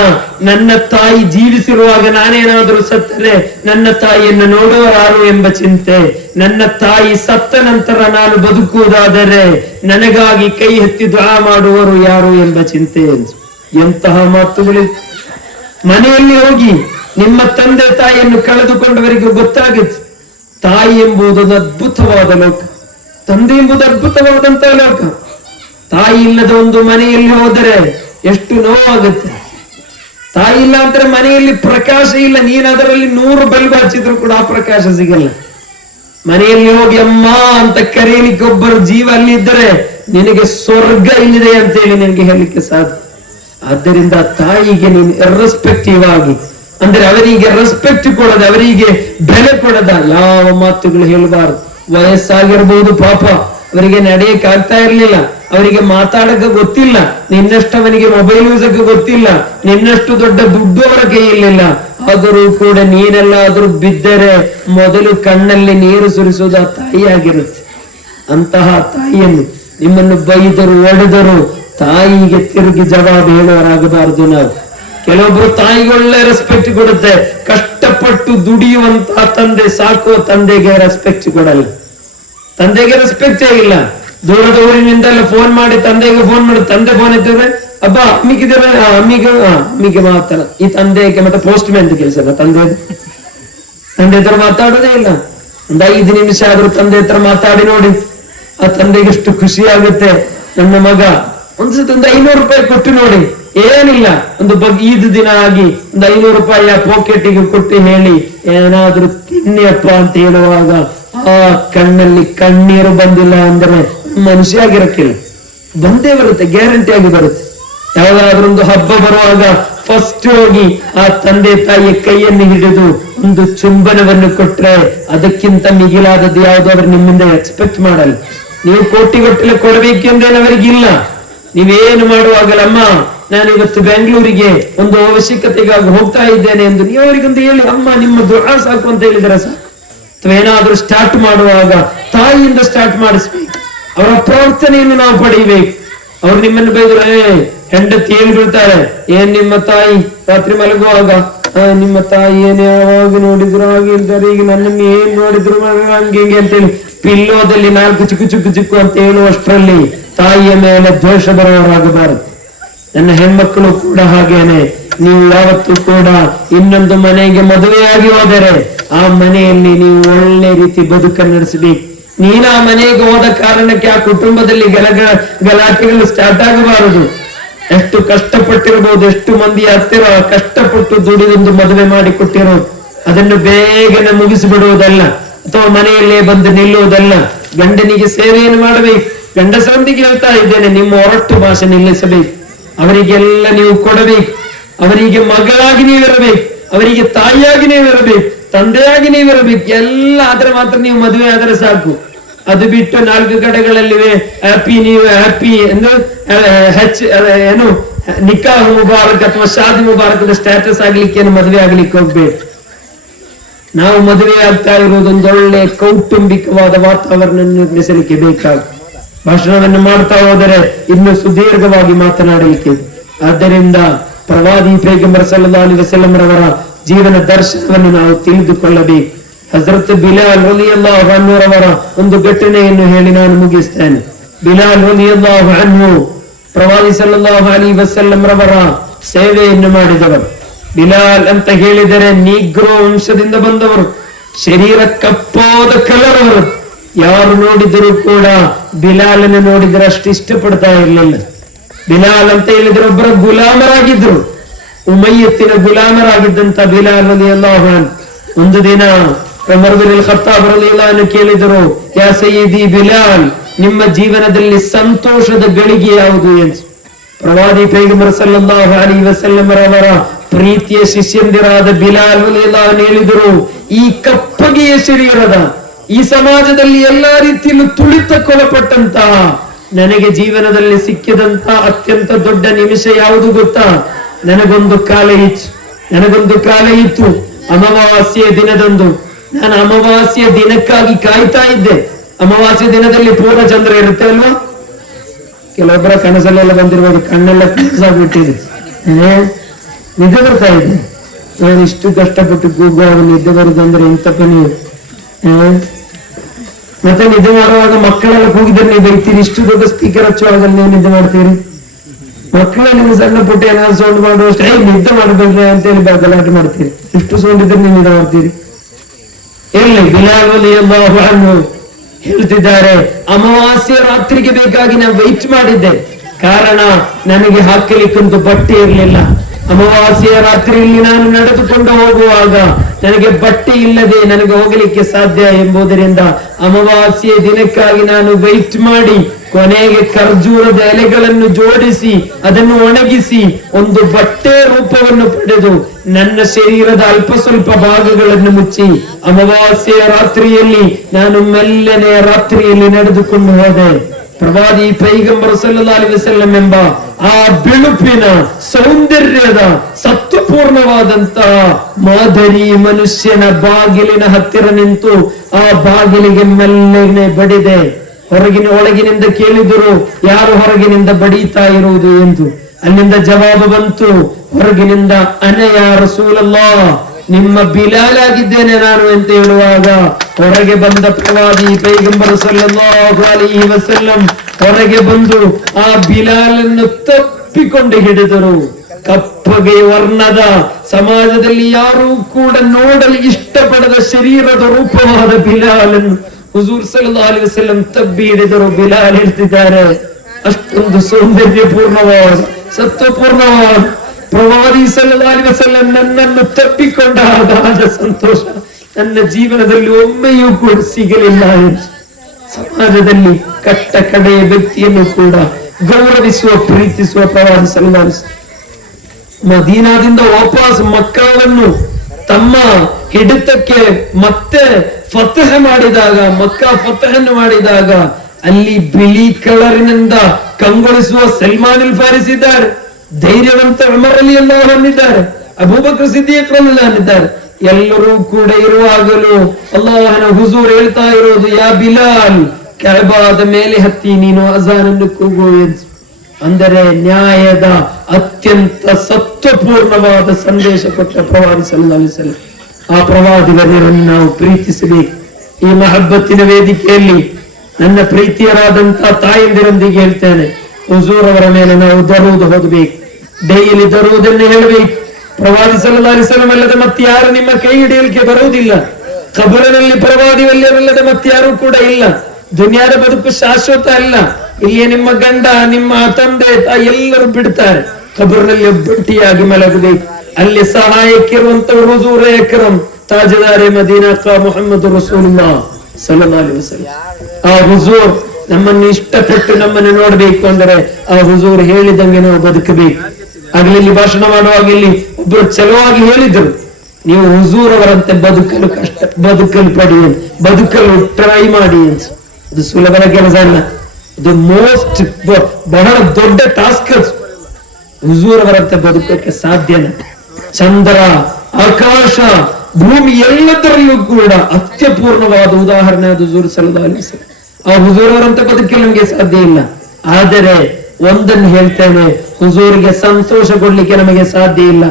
ನನ್ನ ತಾಯಿ ಜೀವಿಸಿರುವಾಗ ನಾನೇನಾದರೂ ಸತ್ತರೆ ನನ್ನ ತಾಯಿಯನ್ನು ನೋಡುವರಾರು ಎಂಬ ಚಿಂತೆ, ನನ್ನ ತಾಯಿ ಸತ್ತ ನಂತರ ನಾನು ಬದುಕುವುದಾದರೆ ನನಗಾಗಿ ಕೈ ಎತ್ತಿ ದುಆ ಮಾಡುವರು ಯಾರು ಎಂಬ ಚಿಂತೆ ಅನ್ಸು. ಎಂತಹ ಮಾತುಗಳು. ಮನೆಯಲ್ಲಿ ಹೋಗಿ ನಿಮ್ಮ ತಂದೆ ತಾಯಿಯನ್ನು ಕಳೆದುಕೊಂಡವರಿಗೆ ಗೊತ್ತಾಗುತ್ತೆ ತಾಯಿ ಎಂಬುದೊಂದು ಅದ್ಭುತವಾದ ಲೋಕ, ತಂದೆ ಎಂಬುದು ಅದ್ಭುತವಾದಂತಹ ಲೋಕ. ತಾಯಿ ಇಲ್ಲದ ಒಂದು ಮನೆಯಲ್ಲಿ ಹೋದರೆ ಎಷ್ಟು ನೋವಾಗುತ್ತೆ. ತಾಯಿ ಇಲ್ಲ ಅಂದ್ರೆ ಮನೆಯಲ್ಲಿ ಪ್ರಕಾಶ ಇಲ್ಲ. ನೀನ್ ಅದರಲ್ಲಿ 100 ಬಲ್ಬ್ ಹಚ್ಚಿದ್ರು ಕೂಡ ಆ ಪ್ರಕಾಶ ಸಿಗಲ್ಲ. ಮನೆಯಲ್ಲಿ ಹೋಗಿ ಅಮ್ಮ ಅಂತ ಕರೆಯಲಿಕ್ಕೆ ಒಬ್ಬರು ಜೀವ ಅಲ್ಲಿದ್ದರೆ ನಿನಗೆ ಸ್ವರ್ಗ ಇಲ್ಲಿದೆ ಅಂತೇಳಿ ನಿನಗೆ ಹೇಳಲಿಕ್ಕೆ ಸಾಧ್ಯ. ಆದ್ದರಿಂದ ತಾಯಿಗೆ ನೀನು ಇರ್ರೆಸ್ಪೆಕ್ಟಿವ್ ಆಗಿ ಅಂದ್ರೆ ಅವರಿಗೆ ರೆಸ್ಪೆಕ್ಟ್ ಕೊಡದ, ಅವರಿಗೆ ಬೆಲೆ ಕೊಡದ ಯಾವ ಮಾತುಗಳು ಹೇಳಬಾರದು. ವಯಸ್ಸಾಗಿರ್ಬೋದು, ಪಾಪ ಅವರಿಗೆ ನಡೆಯಕ್ಕೆ ಆಗ್ತಾ ಇರ್ಲಿಲ್ಲ, ಅವರಿಗೆ ಮಾತಾಡಕ್ಕೆ ಗೊತ್ತಿಲ್ಲ, ನಿನ್ನಷ್ಟು ಅವನಿಗೆ ಮೊಬೈಲ್ ಯೂಸಕ್ಕೆ ಗೊತ್ತಿಲ್ಲ, ನಿನ್ನಷ್ಟು ದೊಡ್ಡ ದುಡ್ಡು ಅವರ ಕೈಯಲ್ಲಿಲ್ಲ. ಆದರೂ ಕೂಡ ನೀನೆಲ್ಲಾದ್ರೂ ಬಿದ್ದರೆ ಮೊದಲು ಕಣ್ಣಲ್ಲಿ ನೀರು ಸುರಿಸುವುದು ಆ ತಾಯಿಯಾಗಿರುತ್ತೆ. ಅಂತಹ ತಾಯಿಯನ್ನು ನಿಮ್ಮನ್ನು ಬೈದರು, ಒಡೆದರು, ತಾಯಿಗೆ ತಿರುಗಿ ಜವಾಬು ಹೇಳುವರಾಗಬಾರದು ನಾವು. ಕೆಲವೊಬ್ರು ತಾಯಿಗೆ ಒಳ್ಳೆ ರೆಸ್ಪೆಕ್ಟ್ ಕೊಡುತ್ತೆ, ಕಷ್ಟಪಟ್ಟು ದುಡಿಯುವಂತಹ ತಂದೆ, ಸಾಕುವ ತಂದೆಗೆ ರೆಸ್ಪೆಕ್ಟ್ ಕೊಡಲ್ಲ. ತಂದೆಗೆ ರೆಸ್ಪೆಕ್ಟೇ ಇಲ್ಲ. ದೂರದ ಊರಿನಿಂದೆಲ್ಲ ಫೋನ್ ಮಾಡಿ ತಂದೆಗೆ ಫೋನ್ ಮಾಡಿ, ತಂದೆ ಫೋನ್ ಎತ್ತಿದ್ರೆ ಅಬ್ಬ ಅಮ್ಮಿಗಿದ್ರೆ ಅಮ್ಮಿಗೆ ಮಾತಾಡ. ಈ ತಂದೆಗೆ ಮತ್ತೆ ಪೋಸ್ಟ್ ಮ್ಯಾನ್ ಕೆಲಸ ತಂದೆ ಹತ್ರ ಮಾತಾಡೋದೇ ಇಲ್ಲ. ಒಂದು 5 ನಿಮಿಷ ಆದ್ರೂ ತಂದೆ ಹತ್ರ ಮಾತಾಡಿ ನೋಡಿ, ಆ ತಂದೆಗೆ ಎಷ್ಟು ಖುಷಿ ಆಗುತ್ತೆ. ನನ್ನ ಮಗ ಒಂದ್ಸತಿ ಒಂದು 500 ರೂಪಾಯಿ ಕೊಟ್ಟು ನೋಡಿ, ಏನಿಲ್ಲ ಒಂದು ಈದ್ ದಿನ ಆಗಿ ಒಂದು 500 ರೂಪಾಯಿ ಆ ಪಾಕೆಟಿಗೆ ಕೊಟ್ಟು ಹೇಳಿ ಏನಾದ್ರೂ ತಿನ್ನಿಯಪ್ಪ ಅಂತ ಹೇಳುವಾಗ ಆ ಕಣ್ಣಲ್ಲಿ ಕಣ್ಣೀರು ಬಂದಿಲ್ಲ ಅಂದ್ರೆ ಮನುಷ್ಯ ಆಗಿರಕ್ಕಿಲ್ಲ. ಬಂದೇ ಬರುತ್ತೆ, ಗ್ಯಾರಂಟಿ ಆಗಿ ಬರುತ್ತೆ. ಯಾವಾಗಾದ್ರೂ ಒಂದು ಹಬ್ಬ ಬರುವಾಗ ಫಸ್ಟ್ ಹೋಗಿ ಆ ತಂದೆ ತಾಯಿಯ ಕೈಯನ್ನು ಹಿಡಿದು ಒಂದು ಚುಂಬನವನ್ನು ಕೊಟ್ರೆ ಅದಕ್ಕಿಂತ ಮಿಗಿಲಾದದ್ದು ಯಾವುದಾದ್ರೂ ನಿಮ್ಮಿಂದ ಎಕ್ಸ್ಪೆಕ್ಟ್ ಮಾಡಲ್ಲ. ನೀವು ಕೋಟಿಗಟ್ಟಲೆ ಕೊಡಬೇಕೆಂದೇನು ಅವರಿಗಿಲ್ಲ. ನೀವೇನು ಮಾಡುವಾಗಲಮ್ಮ ನಾನು ಇವತ್ತು ಬೆಂಗಳೂರಿಗೆ ಒಂದು ಅವಶ್ಯಕತೆಗಾಗಿ ಹೋಗ್ತಾ ಇದ್ದೇನೆ ಎಂದು ನೀವು ಅವರಿಗೊಂದು ಹೇಳಿ, ಅಮ್ಮ ನಿಮ್ಮ ದುಆ ಸಾಕು ಅಂತ ಹೇಳಿದ್ರೆ ಸಾಕು. ಅಥವಾ ಏನಾದ್ರೂ ಸ್ಟಾರ್ಟ್ ಮಾಡುವಾಗ ತಾಯಿಯಿಂದ ಸ್ಟಾರ್ಟ್ ಮಾಡಿಸ್ಬೇಕು. ಅವರ ಪ್ರಾರ್ಥನೆಯನ್ನು ನಾವು ಪಡೆಯಬೇಕು. ಅವ್ರು ನಿಮ್ಮನ್ನು ಬೈದ್ರೆ ಹೆಂಡತಿ ಹೇಳ್ಬಿಡ್ತಾರೆ, ಏನ್ ನಿಮ್ಮ ತಾಯಿ ರಾತ್ರಿ ಮಲಗುವಾಗ ನಿಮ್ಮ ತಾಯಿ ಏನ್ ಯಾವಾಗ ನೋಡಿದ್ರು ಆಗಿರ್ತಾರೆ, ಈಗ ನನ್ನನ್ನು ಏನ್ ನೋಡಿದ್ರು ಹಂಗೆ ಹಿಂಗೆ ಅಂತೇಳಿ ಪಿಲ್ಲೋದಲ್ಲಿ 4 ಚಿಕ್ಕು ಚಿಕ್ಕು ಚಿಕ್ಕು ಅಂತ ಹೇಳುವಷ್ಟರಲ್ಲಿ ತಾಯಿಯ ಮೇಲೆ ದ್ವೇಷ ಬರೋರಾಗಬಾರದು. ನನ್ನ ಹೆಣ್ಮಕ್ಕಳು ಕೂಡ ಹಾಗೇನೆ. ನೀವು ಯಾವತ್ತೂ ಕೂಡ ಇನ್ನೊಂದು ಮನೆಗೆ ಮದುವೆಯಾಗಿ ಹೋದರೆ ಆ ಮನೆಯಲ್ಲಿ ನೀವು ಒಳ್ಳೆ ರೀತಿ ಬದುಕನ್ನು ನಡೆಸಬೇಕು. ನೀನು ಆ ಮನೆಗೆ ಹೋದ ಕಾರಣಕ್ಕೆ ಆ ಕುಟುಂಬದಲ್ಲಿ ಗಲಾಟೆಗಳು ಸ್ಟಾರ್ಟ್ ಆಗಬಾರದು. ಎಷ್ಟು ಕಷ್ಟಪಟ್ಟಿರಬಹುದು, ಎಷ್ಟು ಮಂದಿ ಹತ್ತಿರ ಕಷ್ಟಪಟ್ಟು ದುಡಿದೊಂದು ಮದುವೆ ಮಾಡಿ ಕೊಟ್ಟಿರೋದು, ಅದನ್ನು ಬೇಗನೆ ಮುಗಿಸಿಬಿಡುವುದಲ್ಲ ಅಥವಾ ಮನೆಯಲ್ಲೇ ಬಂದು ನಿಲ್ಲುವುದಲ್ಲ. ಗಂಡನಿಗೆ ಸೇವೆಯನ್ನು ಮಾಡಬೇಕು. ಗಂಡಸರೊಂದಿಗೆ ಹೇಳ್ತಾ ಇದ್ದೇನೆ, ನಿಮ್ಮ ಹೊರಟು ಭಾಷೆ ನಿಲ್ಲಿಸಬೇಕು. ಅವರಿಗೆಲ್ಲ ನೀವು ಕೊಡಬೇಕು. ಅವರಿಗೆ ಮಗಳಾಗಿ ನೀವಿರಬೇಕು, ಅವರಿಗೆ ತಾಯಿಯಾಗಿ ನೀವಿರಬೇಕು, ತಂದೆಯಾಗಿ ನೀವಿರಬೇಕು. ಎಲ್ಲ ಆದ್ರೆ ಮಾತ್ರ ನೀವು ಮದುವೆ ಆದ್ರೆ ಸಾಕು. ಅದು ಬಿಟ್ಟು 4 ಕಡೆಗಳಲ್ಲಿವೆ ಹ್ಯಾಪಿ ನೀವು ಹ್ಯಾಪಿ ಎಂದು ಏನು ನಿಕಾಹ್ ಮುಬಾರಕ್ ಅಥವಾ ಶಾದಿ ಮುಬಾರಕ್ ಸ್ಟೇಟಸ್ ಆಗ್ಲಿಕ್ಕೆ ಏನು ಮದುವೆ ಆಗ್ಲಿಕ್ಕೆ ಹೋಗ್ಬೇಕು. ನಾವು ಮದುವೆ ಆಗ್ತಾ ಇರುವುದು ಒಂದೊಳ್ಳೆ ಕೌಟುಂಬಿಕವಾದ ವಾತಾವರಣ ನಿರ್ಮಿಸಲಿಕ್ಕೆ ಬೇಕಾಗುತ್ತೆ. ಭಾಷಣವನ್ನು ಮಾಡ್ತಾ ಹೋದರೆ ಇನ್ನು ಸುದೀರ್ಘವಾಗಿ ಮಾತನಾಡಲಿಕ್ಕೆ. ಆದ್ದರಿಂದ ಪ್ರವಾದಿ ಪೈಗಂಬರ್ ಸಲ್ಲಲ್ಲಾಹು ಅಲೈಹಿ ವಸಲ್ಲಂ ರವರ ಜೀವನ ದರ್ಶನವನ್ನು ನಾವು ತಿಳಿದುಕೊಳ್ಳಬೇಕು. ಹಜರತ್ ಬಿಲಾಲ್ ರಲಿಯಲ್ಲಾಹು ಅನ್ಹು ರವರ ಒಂದು ಘಟನೆಯನ್ನು ಹೇಳಿ ನಾನು ಮುಗಿಸ್ತೇನೆ. ಬಿಲಾಲ್ ರಲಿಯಲ್ಲಾಹು ಅನ್ಹು ಪ್ರವಾದಿ ಸಲ್ಲಲ್ಲಾಹು ಅಲೈಹಿ ವಸಲ್ಲಂ ರವರ ಸೇವೆಯನ್ನು ಮಾಡಿದವರು. ಬಿಲಾಲ್ ಅಂತ ಹೇಳಿದರೆ ನೀಗ್ರೋ ವಂಶದಿಂದ ಬಂದವರು, ಶರೀರ ಕಪ್ಪಾದ ಕಲರ್ ಅವರು. ಯಾರು ನೋಡಿದರೂ ಕೂಡ ಬಿಲಾಲನ್ನು ನೋಡಿದರೆ ಅಷ್ಟು ಇಷ್ಟಪಡ್ತಾ ಇರಲಿಲ್ಲ. ಬಿಲಾಲ್ ಅಂತ ಹೇಳಿದ್ರೆ ಒಬ್ಬರ ಗುಲಾಮರಾಗಿದ್ರು, ಉಮಯ್ಯತ್ತಿನ ಗುಲಾಮರಾಗಿದ್ದಂತ ಬಿಲಾಲ್ ರಲಿಯಲ್ಲಾಹು ಅನ್ಹು. ಒಂದು ದಿನ ಉಮರ್ ಬಿನ್ ಖತ್ತಾಬ್ ರಲಿಯಲ್ಲಾಹು ಅನ್ಹು ಕೇಳಿದರು, ಯಾ ಸಯ್ಯಿದಿ ಬಿಲಾಲ್, ನಿಮ್ಮ ಜೀವನದಲ್ಲಿ ಸಂತೋಷದ ಗಳಿಗೆ ಯಾವುದು ಎಂದು. ಪ್ರವಾದಿ ಪೈಗಂಬರ್ ಸಲ್ಲಲ್ಲಾಹು ಅಲೈಹಿ ವಸಲ್ಲಂ ರವರ ಪ್ರೀತಿಯ ಶಿಷ್ಯಂದಿರಾದ ಬಿಲಾಲ್ ರಲಿಯಲ್ಲಾಹು ಅನ್ಹು ಹೇಳಿದರು, ಈ ಕಪ್ಪಗೆಯ ಶರೀರದ ಈ ಸಮಾಜದಲ್ಲಿ ಎಲ್ಲಾ ರೀತಿಯಲ್ಲೂ ತುಳಿತಕ್ಕೊಳಪಟ್ಟಂತಹ ನನಗೆ ಜೀವನದಲ್ಲಿ ಸಿಕ್ಕಿದಂತ ಅತ್ಯಂತ ದೊಡ್ಡ ನಿಮಿಷ ಯಾವುದು ಗೊತ್ತಾ? ನನಗೊಂದು ಕಾಲ ಇತ್ತು ಅಮಾವಾಸ್ಯೆಯ ದಿನದಂದು. ನಾನು ಅಮಾವಾಸ್ಯೆಯ ದಿನಕ್ಕಾಗಿ ಕಾಯ್ತಾ ಇದ್ದೆ. ಅಮಾವಾಸ್ಯ ದಿನದಲ್ಲಿ ಪೂರ್ಣ ಚಂದ್ರ ಇರುತ್ತೆ ಅಲ್ವಾ? ಕೆಲವೊಬ್ಬರ ಕನಸಲ್ಲೆಲ್ಲ ಬಂದಿರ್ಬೋದು, ಕಣ್ಣೆಲ್ಲ ಕ್ಲೋಸ್ ಆಗ್ಬಿಟ್ಟಿದೆ, ನಿದ್ದೆ ಬರ್ತಾ ಇದೆ. ನಾನು ಇಷ್ಟು ಕಷ್ಟಪಟ್ಟು ಕೂಗುವಾಗ ನಿದ್ದೆ ಬರುದಂದ್ರೆ ಎಂತಪ್ಪ ನೀವು. ಮತ್ತೆ ನಿದ್ದೆ ಮಾಡುವಾಗ ಮಕ್ಕಳೆಲ್ಲ ಕೂಗಿದ್ರೆ ನೀವು ಬೈತೀರಿ, ಇಷ್ಟು ದೊಡ್ಡ ಸ್ಪೀಕರ್ ಹಚ್ಚುವಾಗ ನೀವು ನಿದ್ದೆ ಮಾಡ್ತೀರಿ. ಮಕ್ಕಳ ನಿಮ್ಗೆ ಸಣ್ಣ ಪುಟ್ಟ ಏನಾದ್ರು ಸೌಂಡ್ ಮಾಡುವಷ್ಟು ನಿದ್ದೆ ಮಾಡಬೇಡ್ರಿ ಅಂತೇಳಿ ಗಲಾಟೆ ಮಾಡ್ತೀರಿ. ಇಷ್ಟು ಸೌಂಡ್ ಇದ್ರೆ ನೀವು ನಿದ್ದೆ ಮಾಡ್ತೀರಿ. ಎಲ್ಲಿ ಬಿಲಾಲ್ ರಲಿಯಲ್ಲಾಹು ಅನ್ಹು ಹೇಳ್ತಿದ್ದಾರೆ, ಅಮಾವಾಸ್ಯ ರಾತ್ರಿಗೆ ಬೇಕಾಗಿ ನಾನು ವೆಯ್ಟ್ ಮಾಡಿದ್ದೆ. ಕಾರಣ ನನಗೆ ಹಾಕಲಿಕ್ಕಂತೂ ಬಟ್ಟೆ ಇರಲಿಲ್ಲ. ಅಮಾವಾಸ್ಯೆಯ ರಾತ್ರಿಯಲ್ಲಿ ನಾನು ನಡೆದುಕೊಂಡು ಹೋಗುವಾಗ ನನಗೆ ಬಟ್ಟೆ ಇಲ್ಲದೆ ನನಗೆ ಹೋಗಲಿಕ್ಕೆ ಸಾಧ್ಯ ಎಂಬುದರಿಂದ ಅಮಾವಾಸ್ಯೆಯ ದಿನಕ್ಕಾಗಿ ನಾನು ವೆಯ್ಟ್ ಮಾಡಿ ಕೊನೆಗೆ ಖರ್ಜೂರದ ಎಲೆಗಳನ್ನು ಜೋಡಿಸಿ ಅದನ್ನು ಒಣಗಿಸಿ ಒಂದು ಬಟ್ಟೆ ರೂಪವನ್ನು ಪಡೆದು ನನ್ನ ಶರೀರದ ಅಲ್ಪ ಸ್ವಲ್ಪ ಭಾಗಗಳನ್ನು ಮುಚ್ಚಿ ಅಮಾವಾಸ್ಯೆಯ ರಾತ್ರಿಯಲ್ಲಿ ನಾನು ಮೆಲ್ಲನೆಯ ರಾತ್ರಿಯಲ್ಲಿ ನಡೆದುಕೊಂಡು ಹೋದೆ. ಪ್ರವಾದಿ ಪೈಗಂಬರ್ ಸಲ್ಲಲ್ಲಾಹು ಅಲೈಹಿ ವಸಲ್ಲಂ ಎಂಬ ಆ ಬಿಳುಪಿನ ಸೌಂದರ್ಯದ ಸತ್ವಪೂರ್ಣವಾದಂತಹ ಮಾದರಿ ಮನುಷ್ಯನ ಬಾಗಿಲಿನ ಹತ್ತಿರ ನಿಂತು ಆ ಬಾಗಿಲಿಗೆ ಮೆಲ್ಲನೆ ಬಡಿದೆ. ಒಳಗಿನಿಂದ ಕೇಳಿದರು, ಯಾರು ಹೊರಗಿನಿಂದ ಬಡೀತಾ ಇರುವುದು ಎಂದು. ಅಲ್ಲಿಂದ ಜವಾಬು ಬಂತು, ಹೊರಗಿನಿಂದ ಅನಯ ರಸೂಲಲ್ಲಾಹ್, ನಿಮ್ಮ ಬಿಲಾಲ್ ಆಗಿದ್ದೇನೆ ನಾನು ಅಂತ ಹೇಳುವಾಗ ಹೊರಗೆ ಬಂದ ಪ್ರವಾದಿ ಪೈಗಂಬರ್ ಸಲ್ಲಲ್ಲಾಹು ಅಲೈಹಿ ವಸಲ್ಲಂ ಹೊರಗೆ ಬಂದು ಆ ಬಿಲಾಲನ್ನು ತಪ್ಪಿಕೊಂಡು ಹಿಡಿದರು. ಕಪ್ಪಗೆ ವರ್ಣದ, ಸಮಾಜದಲ್ಲಿ ಯಾರೂ ಕೂಡ ನೋಡಲು ಇಷ್ಟಪಡದ ಶರೀರದ ರೂಪವಾದ ಬಿಲಾಲನ್ನು ಹುಜೂರ್ ಸಲ್ಲಲ್ಲಾಹು ಅಲೈಹಿ ವಸಲ್ಲಂ ತಬ್ಬಿ ಹಿಡಿದರು. ಬಿಲಾಲ್ ಹೇಳ್ತಿದ್ದಾರೆ, ಅಷ್ಟೊಂದು ಸೌಂದರ್ಯಪೂರ್ಣವಾದ ಸತ್ವಪೂರ್ಣವಾದ ಪ್ರವಾದಿ ಸಲ್ಲಲ್ಲಾಹು ಅಲೈಹಿ ವಸಲ್ಲಂ ನನ್ನನ್ನು ತಪ್ಪಿಕೊಂಡಾಗ ಸಂತೋಷ ನನ್ನ ಜೀವನದಲ್ಲಿ ಒಮ್ಮೆಯೂ ಕೂಡ ಸಿಗಲಿಲ್ಲ. ಸಮಾಜದಲ್ಲಿ ಕಟ್ಟ ಕಡೆಯ ವ್ಯಕ್ತಿಯನ್ನು ಕೂಡ ಗೌರವಿಸುವ ಪ್ರೀತಿಸುವ ಪ್ರವಾದಿ ಸಲ್ಲಲ್ಲಾಹು ಅಲೈಹಿ ವಸಲ್ಲಂ ಮದೀನಾದಿಂದ ವಾಪಸ್ ಮಕ್ಕಾವನ್ನು ತಮ್ಮ ಹಿಡಿತಕ್ಕೆ ಮತ್ತೆ ಫತಹ್ ಮಾಡಿದಾಗ, ಮಕ್ಕಾ ಫತಹನ್ನು ಮಾಡಿದಾಗ ಅಲ್ಲಿ ಬಿಳಿ ಕಲರಿನಿಂದ ಕಂಗೊಳಿಸುವ ಸಲ್ಮಾನ್ ಅಲ್ ಫಾರಿಸ್ ಇದ್ದಾರೆ, ಧೈರ್ಯವಂತ ಉಮರ್ ರಲಿಯಲ್ಲಾಹು ಅನ್ಹು ಇದ್ದಾರೆ, ಅಬೂಬಕರ್ ಸಿದ್ದೀಕ್ ರಲಿಯಲ್ಲಾಹು ಅನ್ಹು ಇದ್ದಾರೆ. ಎಲ್ಲರೂ ಕೂಡ ಇರುವಾಗಲೂ ಅಲ್ಲಾಹನ ಹುಜೂರ್ ಹೇಳ್ತಾ ಇರೋದು, ಯಾ ಬಿಲಾಲ್, ಕಅಬಾದ ಮೇಲೆ ಹತ್ತಿ ನೀನು ಅಜಾನನ್ನು ಕೂಗು ಎಂದು. ಅಂದರೆ ನ್ಯಾಯದ ಅತ್ಯಂತ ಸತ್ವಪೂರ್ಣವಾದ ಸಂದೇಶ ಕೊಟ್ಟ ಪ್ರವಾದಿ ಸಲ್ಲಲ್ಲಾಹು ಅಲೈಹಿ ವಸಲ್ಲಂ. ಆ ಪ್ರವಾದಿಗಳನ್ನು ನಾವು ಪ್ರೀತಿಸಬೇಕು. ಈ ಮಹಬ್ಬತ್ತಿನ ವೇದಿಕೆಯಲ್ಲಿ ನನ್ನ ಪ್ರೀತಿಯರಾದಂತಹ ತಾಯಂದಿರೊಂದಿಗೆ ಹೇಳ್ತೇನೆ, ಹುಜೂರ್ ಅವರ ಮೇಲೆ ನಾವು ದರೂದ್ ಹೋಗಬೇಕು, ಡೈಲಿ ದರೂದನ್ನು ಹೇಳಬೇಕು. ಪ್ರವಾದಿ ಸಲ್ಲಲ್ಲಾಹು ಅಲೈಹಿ ವಸಲ್ಲಂ ಅಲ್ಲದೆ ಮತ್ತೆ ಯಾರು ನಿಮ್ಮ ಕೈ ಹಿಡಿಯಲಿಕ್ಕೆ ಬರುವುದಿಲ್ಲ. ಕಬರಿನಲ್ಲಿ ಪ್ರವಾದಿ ವಲ್ಯರಲ್ಲದೆ ಮತ್ತೆ ಯಾರು ಕೂಡ ಇಲ್ಲ. ದುನಿಯಾದ ಬದುಕು ಶಾಶ್ವತ ಅಲ್ಲ. ಇಲ್ಲಿ ನಿಮ್ಮ ಗಂಡ, ನಿಮ್ಮ ತಂದೆ, ತಾಯಿ ಎಲ್ಲರೂ ಬಿಡ್ತಾರೆ. ಕಬರಿನಲ್ಲಿ ಒಬ್ಬಂಟಿಯಾಗಿ ಮಲಗಬೇಕು. ಅಲ್ಲಿ ಸಹಾಯಕ್ಕಿರುವಂತವರು ಹುಜೂರ್ ಅಕ್ರಮ್ ತಾಜದಾರೆ ಮದೀನಾ ಕಾ ಮುಹಮ್ಮದ್ ರಸೂಲುಲ್ಲಾಹ್ ಸಲ್ಲಲ್ಲಾಹು ಅಲೈಹಿ ವಸಲ್ಲಂ. ಆ ಹುಜೂರ್ ನಮ್ಮನ್ನು ಇಷ್ಟಪಟ್ಟು ನಮ್ಮನ್ನು ನೋಡ್ಬೇಕು ಅಂದರೆ ಆ ಹುಜೂರ್ ಹೇಳಿದಂಗೆ ನಾವು ಬದುಕಬೇಕು. ಆಗಲಿ ಭಾಷಣ ಮಾಡುವಾಗ ಇಲ್ಲಿ ಒಬ್ಬರು ಚಲವಾಗಿ ಹೇಳಿದ್ರು, ನೀವು ಹುಜೂರ್ ಅವರಂತೆ ಬದುಕಲು ಕಷ್ಟ, ಬದುಕಲು ಪಡೆಯ, ಬದುಕಲು ಟ್ರೈ ಮಾಡಿ ಅಂತ. ಅದು ಸುಲಭದ ಕೆಲಸ ಅಲ್ಲ, ಅದು ಬಹಳ ದೊಡ್ಡ ಟಾಸ್ಕ್. ಹುಜೂರ್ ಅವರಂತೆ ಬದುಕಕ್ಕೆ ಸಾಧ್ಯನ? ಚಂದ್ರ, ಆಕಾಶ, ಭೂಮಿ ಎಲ್ಲದರಲ್ಲೂ ಕೂಡ ಅತ್ಯಪೂರ್ಣವಾದ ಉದಾಹರಣೆ ಅದು ಹುಜೂರ್ ಸಲ್ಲಲ್ಲಾಹು ಅಲೈಹಿ ವಸಲ್ಲಂ. ಆ ಹುಜೂರ್ ಅವರಂತೆ ಬದುಕಲು ನಮಗೆ ಸಾಧ್ಯ ಇಲ್ಲ. ಆದರೆ ಒಂದನ್ನು ಹೇಳ್ತೇನೆ, ಹುಜೂರಿಗೆ ಸಂತೋಷ ಕೊಡ್ಲಿಕ್ಕೆ ನಮಗೆ ಸಾಧ್ಯ ಇಲ್ಲ,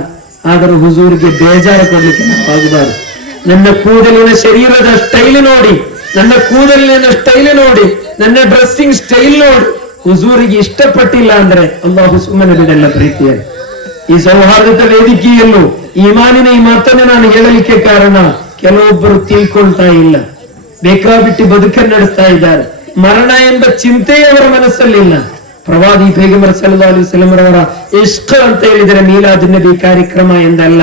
ಆದರೆ ಹುಜೂರಿಗೆ ಬೇಜಾರು ಕೊಡ್ಲಿಕ್ಕೆ ನಾವು ಆಗಬಾರದು. ನನ್ನ ಕೂದಲಿನ ಶರೀರದ ಸ್ಟೈಲ್ ನೋಡಿ, ನನ್ನ ಕೂದಲಿನ ಸ್ಟೈಲ್ ನೋಡಿ, ನನ್ನ ಡ್ರೆಸ್ಸಿಂಗ್ ಸ್ಟೈಲ್ ನೋಡಿ ಹುಜೂರಿಗೆ ಇಷ್ಟಪಟ್ಟಿಲ್ಲ ಅಂದ್ರೆ ಅಲ್ಲಾಹು ಸುಮ್ಮನೆ ಬಿಡಲ್ಲ. ಪ್ರೀತಿಯಲ್ಲಿ ಈ ಸೌಹಾರ್ದದ ವೇದಿಕೆಯಲ್ಲೂ ಈಮಾನಿನ ಈ ಮಾತನ್ನು ನಾನು ಹೇಳಲಿಕ್ಕೆ ಕಾರಣ, ಕೆಲವೊಬ್ಬರು ತಿಳ್ಕೊಳ್ತಾ ಇಲ್ಲ, ಬೇಕಾಬಿಟ್ಟು ಬದುಕನ್ನು ನಡೆಸ್ತಾ ಇದ್ದಾರೆ. ಮರಣ ಎಂಬ ಚಿಂತೆಯೇ ಅವರ ಮನಸ್ಸಲ್ಲಿಲ್ಲ. ಪ್ರವಾದಿ ಪೈಗಂಬರ್ ಸಲ್ಲಲ್ಲಾಹು ಅಲೈಹಿ ವಸಲ್ಲಂ ಅವರ ಇಷ್ಕ್ ಅಂತ ಹೇಳಿದರೆ ಮೀಲಾದ್ ನಬಿ ಕಾರ್ಯಕ್ರಮ ಎಂದಲ್ಲ,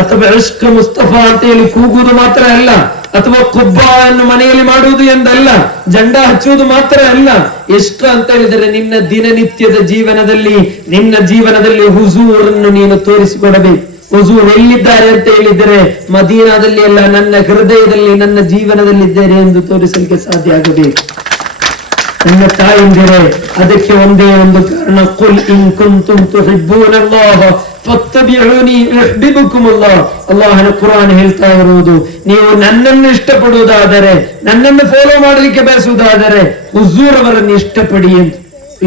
ಅಥವಾ ಇಷ್ಕ್ ಮುಸ್ತಫಾ ಅಂತ ಹೇಳಿ ಕೂಗುವುದು ಮಾತ್ರ ಅಲ್ಲ, ಅಥವಾ ಕುಬ್ಬ ಅನ್ನು ಮನೆಯಲ್ಲಿ ಮಾಡುವುದು ಎಂದಲ್ಲ, ಜಂಡ ಹಚ್ಚುವುದು ಮಾತ್ರ ಅಲ್ಲ. ಇಷ್ಕ್ ಅಂತ ಹೇಳಿದರೆ ನಿನ್ನ ದಿನನಿತ್ಯದ ಜೀವನದಲ್ಲಿ, ನಿನ್ನ ಜೀವನದಲ್ಲಿ ಹುಜೂರನ್ನು ನೀನು ತೋರಿಸಿಕೊಡಬೇಕು. ಹುಜೂರ್ ಎಲ್ಲಿದ್ದಾರೆ ಅಂತ ಹೇಳಿದರೆ ಮದೀನಾದಲ್ಲಿ ಅಲ್ಲ, ನನ್ನ ಹೃದಯದಲ್ಲಿ, ನನ್ನ ಜೀವನದಲ್ಲಿದ್ದೇನೆ ಎಂದು ತೋರಿಸಲಿಕ್ಕೆ ಸಾಧ್ಯ ಆಗಬೇಕು. ನನ್ನ ತಾಯಂದಿರೇ, ಅದಕ್ಕೆ ಒಂದೇ ಒಂದು ಕಾರಣ, ಕುಲ್ ಇನ್ ಕುಂತುಂ ತುಹಿಬ್ಬೂನಲ್ಲಾಹ ಫತ್ತಬಿಊನಿ ಯುಹಿಬ್ಬುಕುಮುಲ್ಲಾಹ್. ಅಲ್ಲಾಹನ ಕುರ್ಆನ್ ಹೇಳ್ತಾ ಇರುವುದು, ನೀವು ನನ್ನನ್ನು ಇಷ್ಟಪಡುವುದಾದರೆ, ನನ್ನನ್ನು ಫಾಲೋ ಮಾಡಲಿಕ್ಕೆ ಬಯಸುವುದಾದರೆ ಹುಜೂರ್ ಅವರನ್ನು ಇಷ್ಟಪಡಿ ಎಂದು.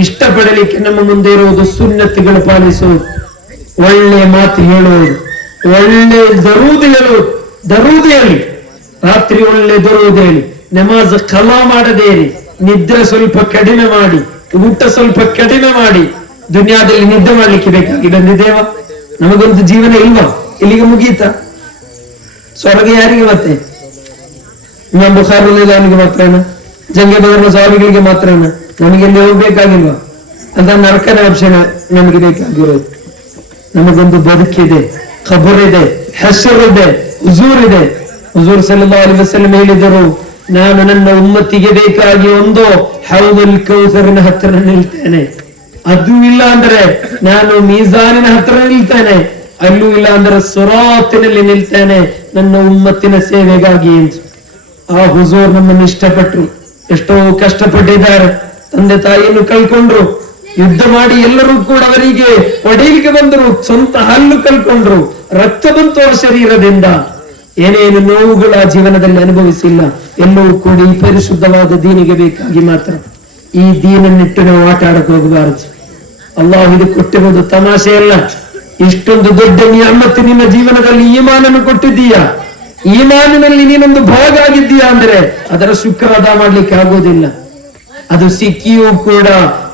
ಇಷ್ಟಪಡಲಿಕ್ಕೆ ನಮ್ಮ ಮುಂದೆ ಇರುವುದು ಸುನ್ನತಿಗಳು ಪಾಲಿಸುವುದು, ಒಳ್ಳೆ ಮಾತು ಹೇಳುವುದು, ಒಳ್ಳೆ ದರೂದ್ ಹೇಳುವುದು. ದರೂದ್ ಹೇಳಿ, ರಾತ್ರಿ ಒಳ್ಳೆ ದರೂದ್ ಹೇಳಿ, ನಮಾಜ್ ಕಲಾ ಮಾಡದೇರಿ, ನಿದ್ರೆ ಸ್ವಲ್ಪ ಕಡಿಮೆ ಮಾಡಿ, ಊಟ ಸ್ವಲ್ಪ ಕಡಿಮೆ ಮಾಡಿ. ದುನಿಯಾದಲ್ಲಿ ನಿದ್ದೆ ಮಾಡ್ಲಿಕ್ಕೆ ಬೇಕಾಗಿ ಬಂದಿದ್ದೇವ? ನಮಗೊಂದು ಜೀವನ ಇಲ್ವಾ? ಇಲ್ಲಿಗೆ ಮುಗೀತಾ? ಸ್ವರ್ಗ ಯಾರಿಗೆ? ಮತ್ತೆ ಇಮಾಮ್ ಬುಖಾರಿ ಅವನಿಗೆ ಮಾತ್ರನ? ಜಂಗೆ ಬದರ್ನ ಸ್ವಾಮಿಗಳಿಗೆ ಮಾತ್ರನ? ನಮಗೆಲ್ಲಿ ಹೋಗ್ಬೇಕಾಗಿಲ್ವಾ? ಅಂತ ನರಕನ ಆಪ್ಷನ್ ನಮಗೆ ಬೇಕಾಗಿರೋದು. ನಮಗೊಂದು ಬದುಕಿದೆ, ಖಬರ್ ಇದೆ, ಹೆಸರು ಇದೆ, ಹುಜೂರ್ ಇದೆ. ಹುಜೂರ್ ಸಲ್ಲಲ್ಲಾಹು ಅಲೈಹಿ ವಸಲ್ಲಂ ಹೇಳಿದರು, ನಾನು ನನ್ನ ಉಮ್ಮತ್ತಿಗೆ ಬೇಕಾಗಿ ಒಂದು ಹೌದುಲ್ ಕೌಸರಿನ ಹತ್ರ ನಿಲ್ತೇನೆ. ಅದು ಇಲ್ಲ ಅಂದ್ರೆ ನಾನು ಮೀಜಾನಿನ ಹತ್ರ ನಿಲ್ತೇನೆ. ಅಲ್ಲೂ ಇಲ್ಲ ಅಂದ್ರೆ ಸುರಾತಿನಲ್ಲಿ ನಿಲ್ತೇನೆ ನನ್ನ ಉಮ್ಮತ್ತಿನ ಸೇವೆಗಾಗಿ. ಆ ಹುಜೂರ್ ನಮ್ಮನ್ನು ಇಷ್ಟಪಟ್ರು, ಎಷ್ಟೋ ಕಷ್ಟಪಟ್ಟಿದ್ದಾರೆ, ತಂದೆ ತಾಯಿಯನ್ನು ಕಳ್ಕೊಂಡ್ರು, ಯುದ್ಧ ಮಾಡಿ ಎಲ್ಲರೂ ಕೂಡ ಅವರಿಗೆ ಒಡೆಯಲಿಕ್ಕೆ ಬಂದರು, ಸ್ವಂತ ಹಲ್ಲು ಕಳ್ಕೊಂಡ್ರು, ರಕ್ತ ಬಂತು ಅವರ ಶರೀರದಿಂದ. ಏನೇನು ನೋವುಗಳ ಜೀವನದಲ್ಲಿ ಅನುಭವಿಸಿಲ್ಲ. ಎಲ್ಲವೂ ಕೂಡ ಈ ಪರಿಶುದ್ಧವಾದ ದೀನಿಗೆ ಬೇಕಾಗಿ ಮಾತ್ರ. ಈ ದೀನನ್ನಿಟ್ಟು ನಾವು ಆಟ ಆಡಕ್ಕೆ ಹೋಗಬಾರದು. ಅಲ್ಲಾಹ್ ಇದು ಕೊಟ್ಟಿರೋದು ತಮಾಷೆ ಅಲ್ಲ. ಇಷ್ಟೊಂದು ದೊಡ್ಡ ನಿಯಮತ್ತು ನಿನ್ನ ಜೀವನದಲ್ಲಿ ಈಮಾನನ್ನು ಕೊಟ್ಟಿದ್ದೀಯಾ, ಈಮಾನಿನಲ್ಲಿ ನೀನೊಂದು ಭಾಗ ಆಗಿದ್ದೀಯಾ ಅಂದ್ರೆ ಅದರ ಶುಕ್ರ ಅದ ಮಾಡ್ಲಿಕ್ಕೆ ಆಗೋದಿಲ್ಲ. ಅದು ಸಿಕ್ಕಿಯೂ ಕೂಡ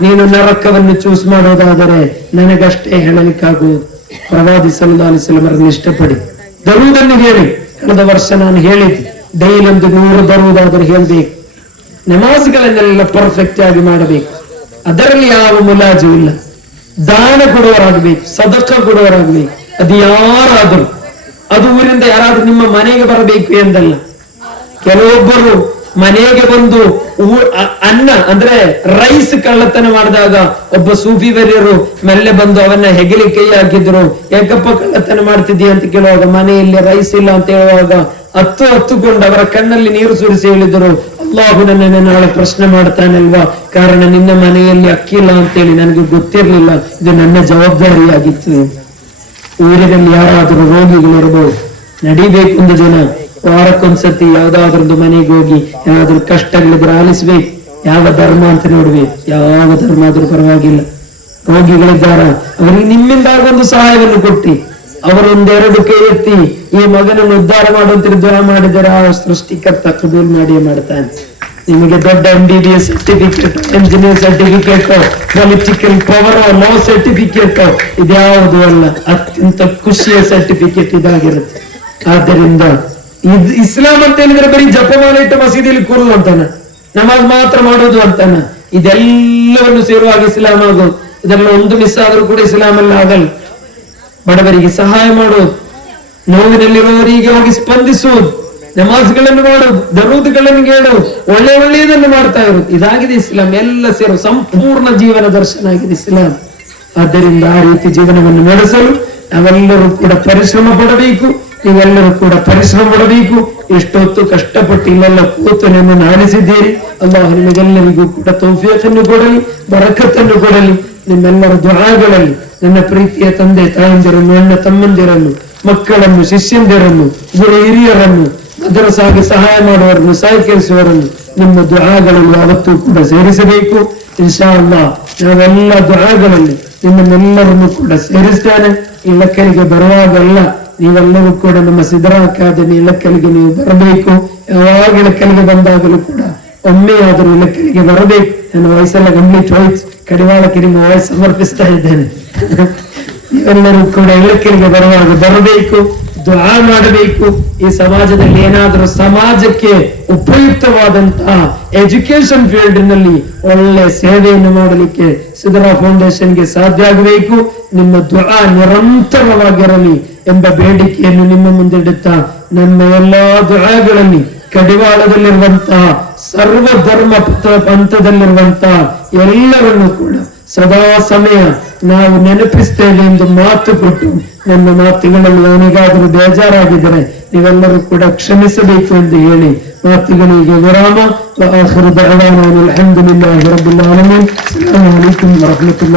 ನೀನು ನರಕವನ್ನು ಚೂಸ್ ಮಾಡೋದಾದರೆ ನನಗಷ್ಟೇ ಹೇಳಲಿಕ್ಕಾಗುವುದು. ಪ್ರವಾದಿ ಸಲ್ಲಲ್ಲಾಹು ಅಲೈಹಿ ವಸಲ್ಲಂ ಅವರನ್ನು ಇಷ್ಟಪಡಿ ದರೂದನ್ನು ಹೇಳಿ. ಕಳೆದ ವರ್ಷ ನಾನು ಹೇಳಿದ್ದೆ, ಡೈಲಿ ಒಂದು 100 ದರೂದಾದರೂ ಹೇಳ್ಬೇಕು. ನಮಾಜ್ಗಳನ್ನೆಲ್ಲ ಪರ್ಫೆಕ್ಟ್ ಆಗಿ ಮಾಡಬೇಕು, ಅದರಲ್ಲಿ ಯಾವ ಮುಲಾಜು ಇಲ್ಲ. ದಾನ ಕೊಡುವವರಾಗಬೇಕು, ಸದಕ ಕೊಡುವವರಾಗಬೇಕು. ಅದು ಯಾರಾದರೂ, ಅದು ಊರಿಂದ ಯಾರಾದ್ರೂ ನಿಮ್ಮ ಮನೆಗೆ ಬರಬೇಕು ಎಂದಲ್ಲ. ಕೆಲವೊಬ್ಬರು ಮನೆಗೆ ಬಂದು ಅನ್ನ ಅಂದ್ರೆ ರೈಸ್ ಕಳ್ಳತನ ಮಾಡಿದಾಗ ಒಬ್ಬ ಸೂಫಿ ವರಿಯರು ಮೆಲ್ಲೆ ಬಂದು ಅವನ್ನ ಹೆಗಲಿ ಕೈ ಹಾಕಿದ್ರು. ಯಾಕಪ್ಪ ಕಳ್ಳತನ ಮಾಡ್ತಿದ್ದೀಯ ಅಂತ ಕೇಳುವಾಗ, ಮನೆಯಲ್ಲಿ ರೈಸ್ ಇಲ್ಲ ಅಂತ ಹೇಳುವಾಗ ಹತ್ತುಕೊಂಡು ಅವರ ಕಣ್ಣಲ್ಲಿ ನೀರು ಸುರಿಸಿ ಹೇಳಿದರು, ಅಲ್ಲಾಹು ನನ್ನನ್ನು ನಾಳೆ ಪ್ರಶ್ನೆ ಮಾಡ್ತಾನಲ್ವಾ, ಕಾರಣ ನಿನ್ನ ಮನೆಯಲ್ಲಿ ಅಕ್ಕಿಲ್ಲ ಅಂತೇಳಿ ನನಗೆ ಗೊತ್ತಿರ್ಲಿಲ್ಲ, ಇದು ನನ್ನ ಜವಾಬ್ದಾರಿಯಾಗಿತ್ತು. ಊರಿನಲ್ಲಿ ಯಾರಾದರೂ ರೋಗಿಗಳಿರಬಹುದು, ನಡಿಬೇಕು ಒಂದು ದಿನ, ವಾರಕ್ಕೊಂದ್ಸತಿ ಯಾವ್ದಾದ್ರದ್ದು ಮನೆಗೆ ಹೋಗಿ ಯಾವ್ದಾದ್ರು ಕಷ್ಟಗಳಿದ್ರೆ ಆಲಿಸ್ಬೇಕು. ಯಾವ ಧರ್ಮ ಅಂತ ನೋಡ್ಬೇಕು, ಯಾವ ಧರ್ಮ ಆದ್ರೂ ಪರವಾಗಿಲ್ಲ. ರೋಗಿಗಳಿದ್ದಾರ, ಅವರಿಗೆ ನಿಮ್ಮಿಂದ ಒಂದು ಸಹಾಯವನ್ನು ಕೊಟ್ಟಿ, ಅವರೊಂದೆರಡು ಕೈ ಎತ್ತಿ ಈ ಮಗನನ್ನು ಉದ್ಧಾರ ಮಾಡುವಂತ ದುಆ ಮಾಡಿದರೆ ಆ ಸೃಷ್ಟಿಕರ್ತ ಕಬೂಲ್ ಮಾಡಿಯೇ ಮಾಡ್ತಾನೆ. ನಿಮಗೆ ದೊಡ್ಡ MBBS certificate, engineer certificate, political power, law certificate ಇದ್ಯಾವುದು ಅಲ್ಲ, ಅತ್ಯಂತ ಖುಷಿಯ ಸರ್ಟಿಫಿಕೇಟ್ ಇದಾಗಿರುತ್ತೆ. ಆದ್ದರಿಂದ ಇದು ಇಸ್ಲಾಂ ಅಂತ ಹೇಳಿದ್ರೆ ಬರೀ ಜಪಮಾಲ ಇಟ್ಟು ಮಸೀದಿಯಲ್ಲಿ ಕೂರುದು ಅಂತಾನ, ನಮಾಜ್ ಮಾತ್ರ ಮಾಡೋದು ಅಂತಾನ. ಇದೆಲ್ಲವನ್ನು ಸೇರುವಾಗ ಇಸ್ಲಾಂ ಆಗೋದು. ಇದೆಲ್ಲ ಒಂದು ಮಿಸ್ ಆದ್ರೂ ಕೂಡ ಇಸ್ಲಾಂ ಅಲ್ಲ ಆಗಲ್ಲ. ಬಡವರಿಗೆ ಸಹಾಯ ಮಾಡೋದು, ನೋವಿನಲ್ಲಿರುವವರಿಗೆ ಹೋಗಿ ಸ್ಪಂದಿಸುವುದು, ನಮಾಜ್ಗಳನ್ನು ಮಾಡೋದು, ದರೂದ್ಗಳನ್ನು ಹೇಳೋದು, ಒಳ್ಳೆಯದನ್ನು ಮಾಡ್ತಾ ಇರೋದು, ಇದಾಗಿದೆ ಇಸ್ಲಾಂ. ಎಲ್ಲ ಸೇರೋ ಸಂಪೂರ್ಣ ಜೀವನ ದರ್ಶನ ಆಗಿದೆ ಇಸ್ಲಾಂ. ಆದ್ದರಿಂದ ಆ ರೀತಿ ಜೀವನವನ್ನು ನಡೆಸಲು ನಾವೆಲ್ಲರೂ ಕೂಡ ಪರಿಶ್ರಮ ಪಡಬೇಕು. ನೀವೆಲ್ಲರೂ ಕೂಡ ಪರಿಶ್ರಮ ಪಡಬೇಕು. ಎಷ್ಟೊತ್ತು ಕಷ್ಟಪಟ್ಟು ಇಲ್ಲೆಲ್ಲ ಕೂತು ನಿಮ್ಮನ್ನು ಆಲಿಸಿದ್ದೀರಿ. ಅಲ್ಲಾಹ್ ನಿಮಗೆಲ್ಲರಿಗೂ ಕೂಡ ತೌಫೀಕನ್ನು ಕೊಡಲಿ, ಬರಕತ್ತನ್ನು ಕೊಡಲಿ. ನಿಮ್ಮೆಲ್ಲರ ದುಆಗಳಲ್ಲಿ ನನ್ನ ಪ್ರೀತಿಯ ತಂದೆ ತಾಯಂದಿರನ್ನು, ಅಣ್ಣ ತಮ್ಮಂದಿರನ್ನು, ಮಕ್ಕಳನ್ನು, ಶಿಷ್ಯಂದಿರನ್ನು, ಗುರು ಹಿರಿಯರನ್ನು, ಮದ್ರಸಾಗೆ ಸಹಾಯ ಮಾಡುವವರನ್ನು, ಸಹಕರಿಸುವವರನ್ನು ನಿಮ್ಮ ದುಆಗಳಲ್ಲಿ ಯಾವತ್ತೂ ಕೂಡ ಸೇರಿಸಬೇಕು. ಇನ್ಶಾ ಅಲ್ಲಾಹ್ ನಾವೆಲ್ಲ ದುಆಗಳಲ್ಲಿ ನಿಮ್ಮನ್ನೆಲ್ಲರನ್ನು ಕೂಡ ಸೇರಿಸ್ತೇನೆ. ಇಲಕ್ಕಲಿಗೆ ಬರುವಾಗೆಲ್ಲ ನೀವೆಲ್ಲರೂ ಕೂಡ ನಮ್ಮ ಸಿದ್ರಾ ಅಕಾಡೆಮಿ ಇಲಕ್ಕಲಿಗೆ ನೀವು ಬರಬೇಕು. ಯಾವಾಗ ಇಲಕ್ಕಲಿಗೆ ಬಂದಾಗಲೂ ಕೂಡ ಒಮ್ಮೆಯಾದರೂ ಇಲಕ್ಕಲಿಗೆ ಬರಬೇಕು. ನನ್ನ ವಯಸ್ಸೆಲ್ಲ ಕಂಪ್ಲೀಟ್ ಹೋಯ್ತು, ಕಡಿವಾಳಕ್ಕೆ ನಿಮ್ಮ ವಯಸ್ಸು ಸಮರ್ಪಿಸ್ತಾ ಇದ್ದೇನೆ. ನೀವೆಲ್ಲರೂ ಕೂಡ ಇಲಕ್ಕಲಿಗೆ ಬರುವಾಗ ಬರಬೇಕು, ದುಆ ಮಾಡಬೇಕು. ಈ ಸಮಾಜದಲ್ಲಿ ಏನಾದರೂ ಸಮಾಜಕ್ಕೆ ಉಪಯುಕ್ತವಾದಂತಹ ಎಜುಕೇಶನ್ ಫೀಲ್ಡ್ ನಲ್ಲಿ ಒಳ್ಳೆ ಸೇವೆಯನ್ನು ಮಾಡಲಿಕ್ಕೆ ಸಿದ್ರಾ ಫೌಂಡೇಶನ್ಗೆ ಸಾಧ್ಯ ಆಗಬೇಕು. ನಿಮ್ಮ ದುಆ ನಿರಂತರವಾಗಿರಲಿ ಎಂಬ ಬೇಡಿಕೆಯನ್ನು ನಿಮ್ಮ ಮುಂದೆ ಇಡುತ್ತಾ, ನನ್ನ ಎಲ್ಲಾ ದುಆಗಳಲ್ಲಿ ಕಡಿವಾಳದಲ್ಲಿರುವಂತಹ ಸರ್ವ ಧರ್ಮ ಪಂಥದಲ್ಲಿರುವಂತಹ ಎಲ್ಲರನ್ನು ಕೂಡ ಸದಾ ಸಮಯ ನಾವು ನೆನಪಿಸ್ತೇವೆ ಎಂದು ಮಾತು ಕೊಟ್ಟು, ನನ್ನ ಮಾತುಗಳಲ್ಲಿ ಅವನಿಗಾದರೂ ಬೇಜಾರಾಗಿದ್ದರೆ ನೀವೆಲ್ಲರೂ ಕೂಡ ಕ್ಷಮಿಸಬೇಕು ಎಂದು ಹೇಳಿ ಮಾತುಗಳಿಗೆ ವಿರಾಮ. ಆಖಿರು ದಅವಾನಾ ಅಲ್ಹಮ್ದುಲಿಲ್ಲಾಹಿ ರಬ್ಬಿಲ್ ಆಲಮೀನ್. ಅಸ್ಸಲಾಮು ಅಲೈಕುಂ ವರಹ್ಮತುಲ್ಲಾಹಿ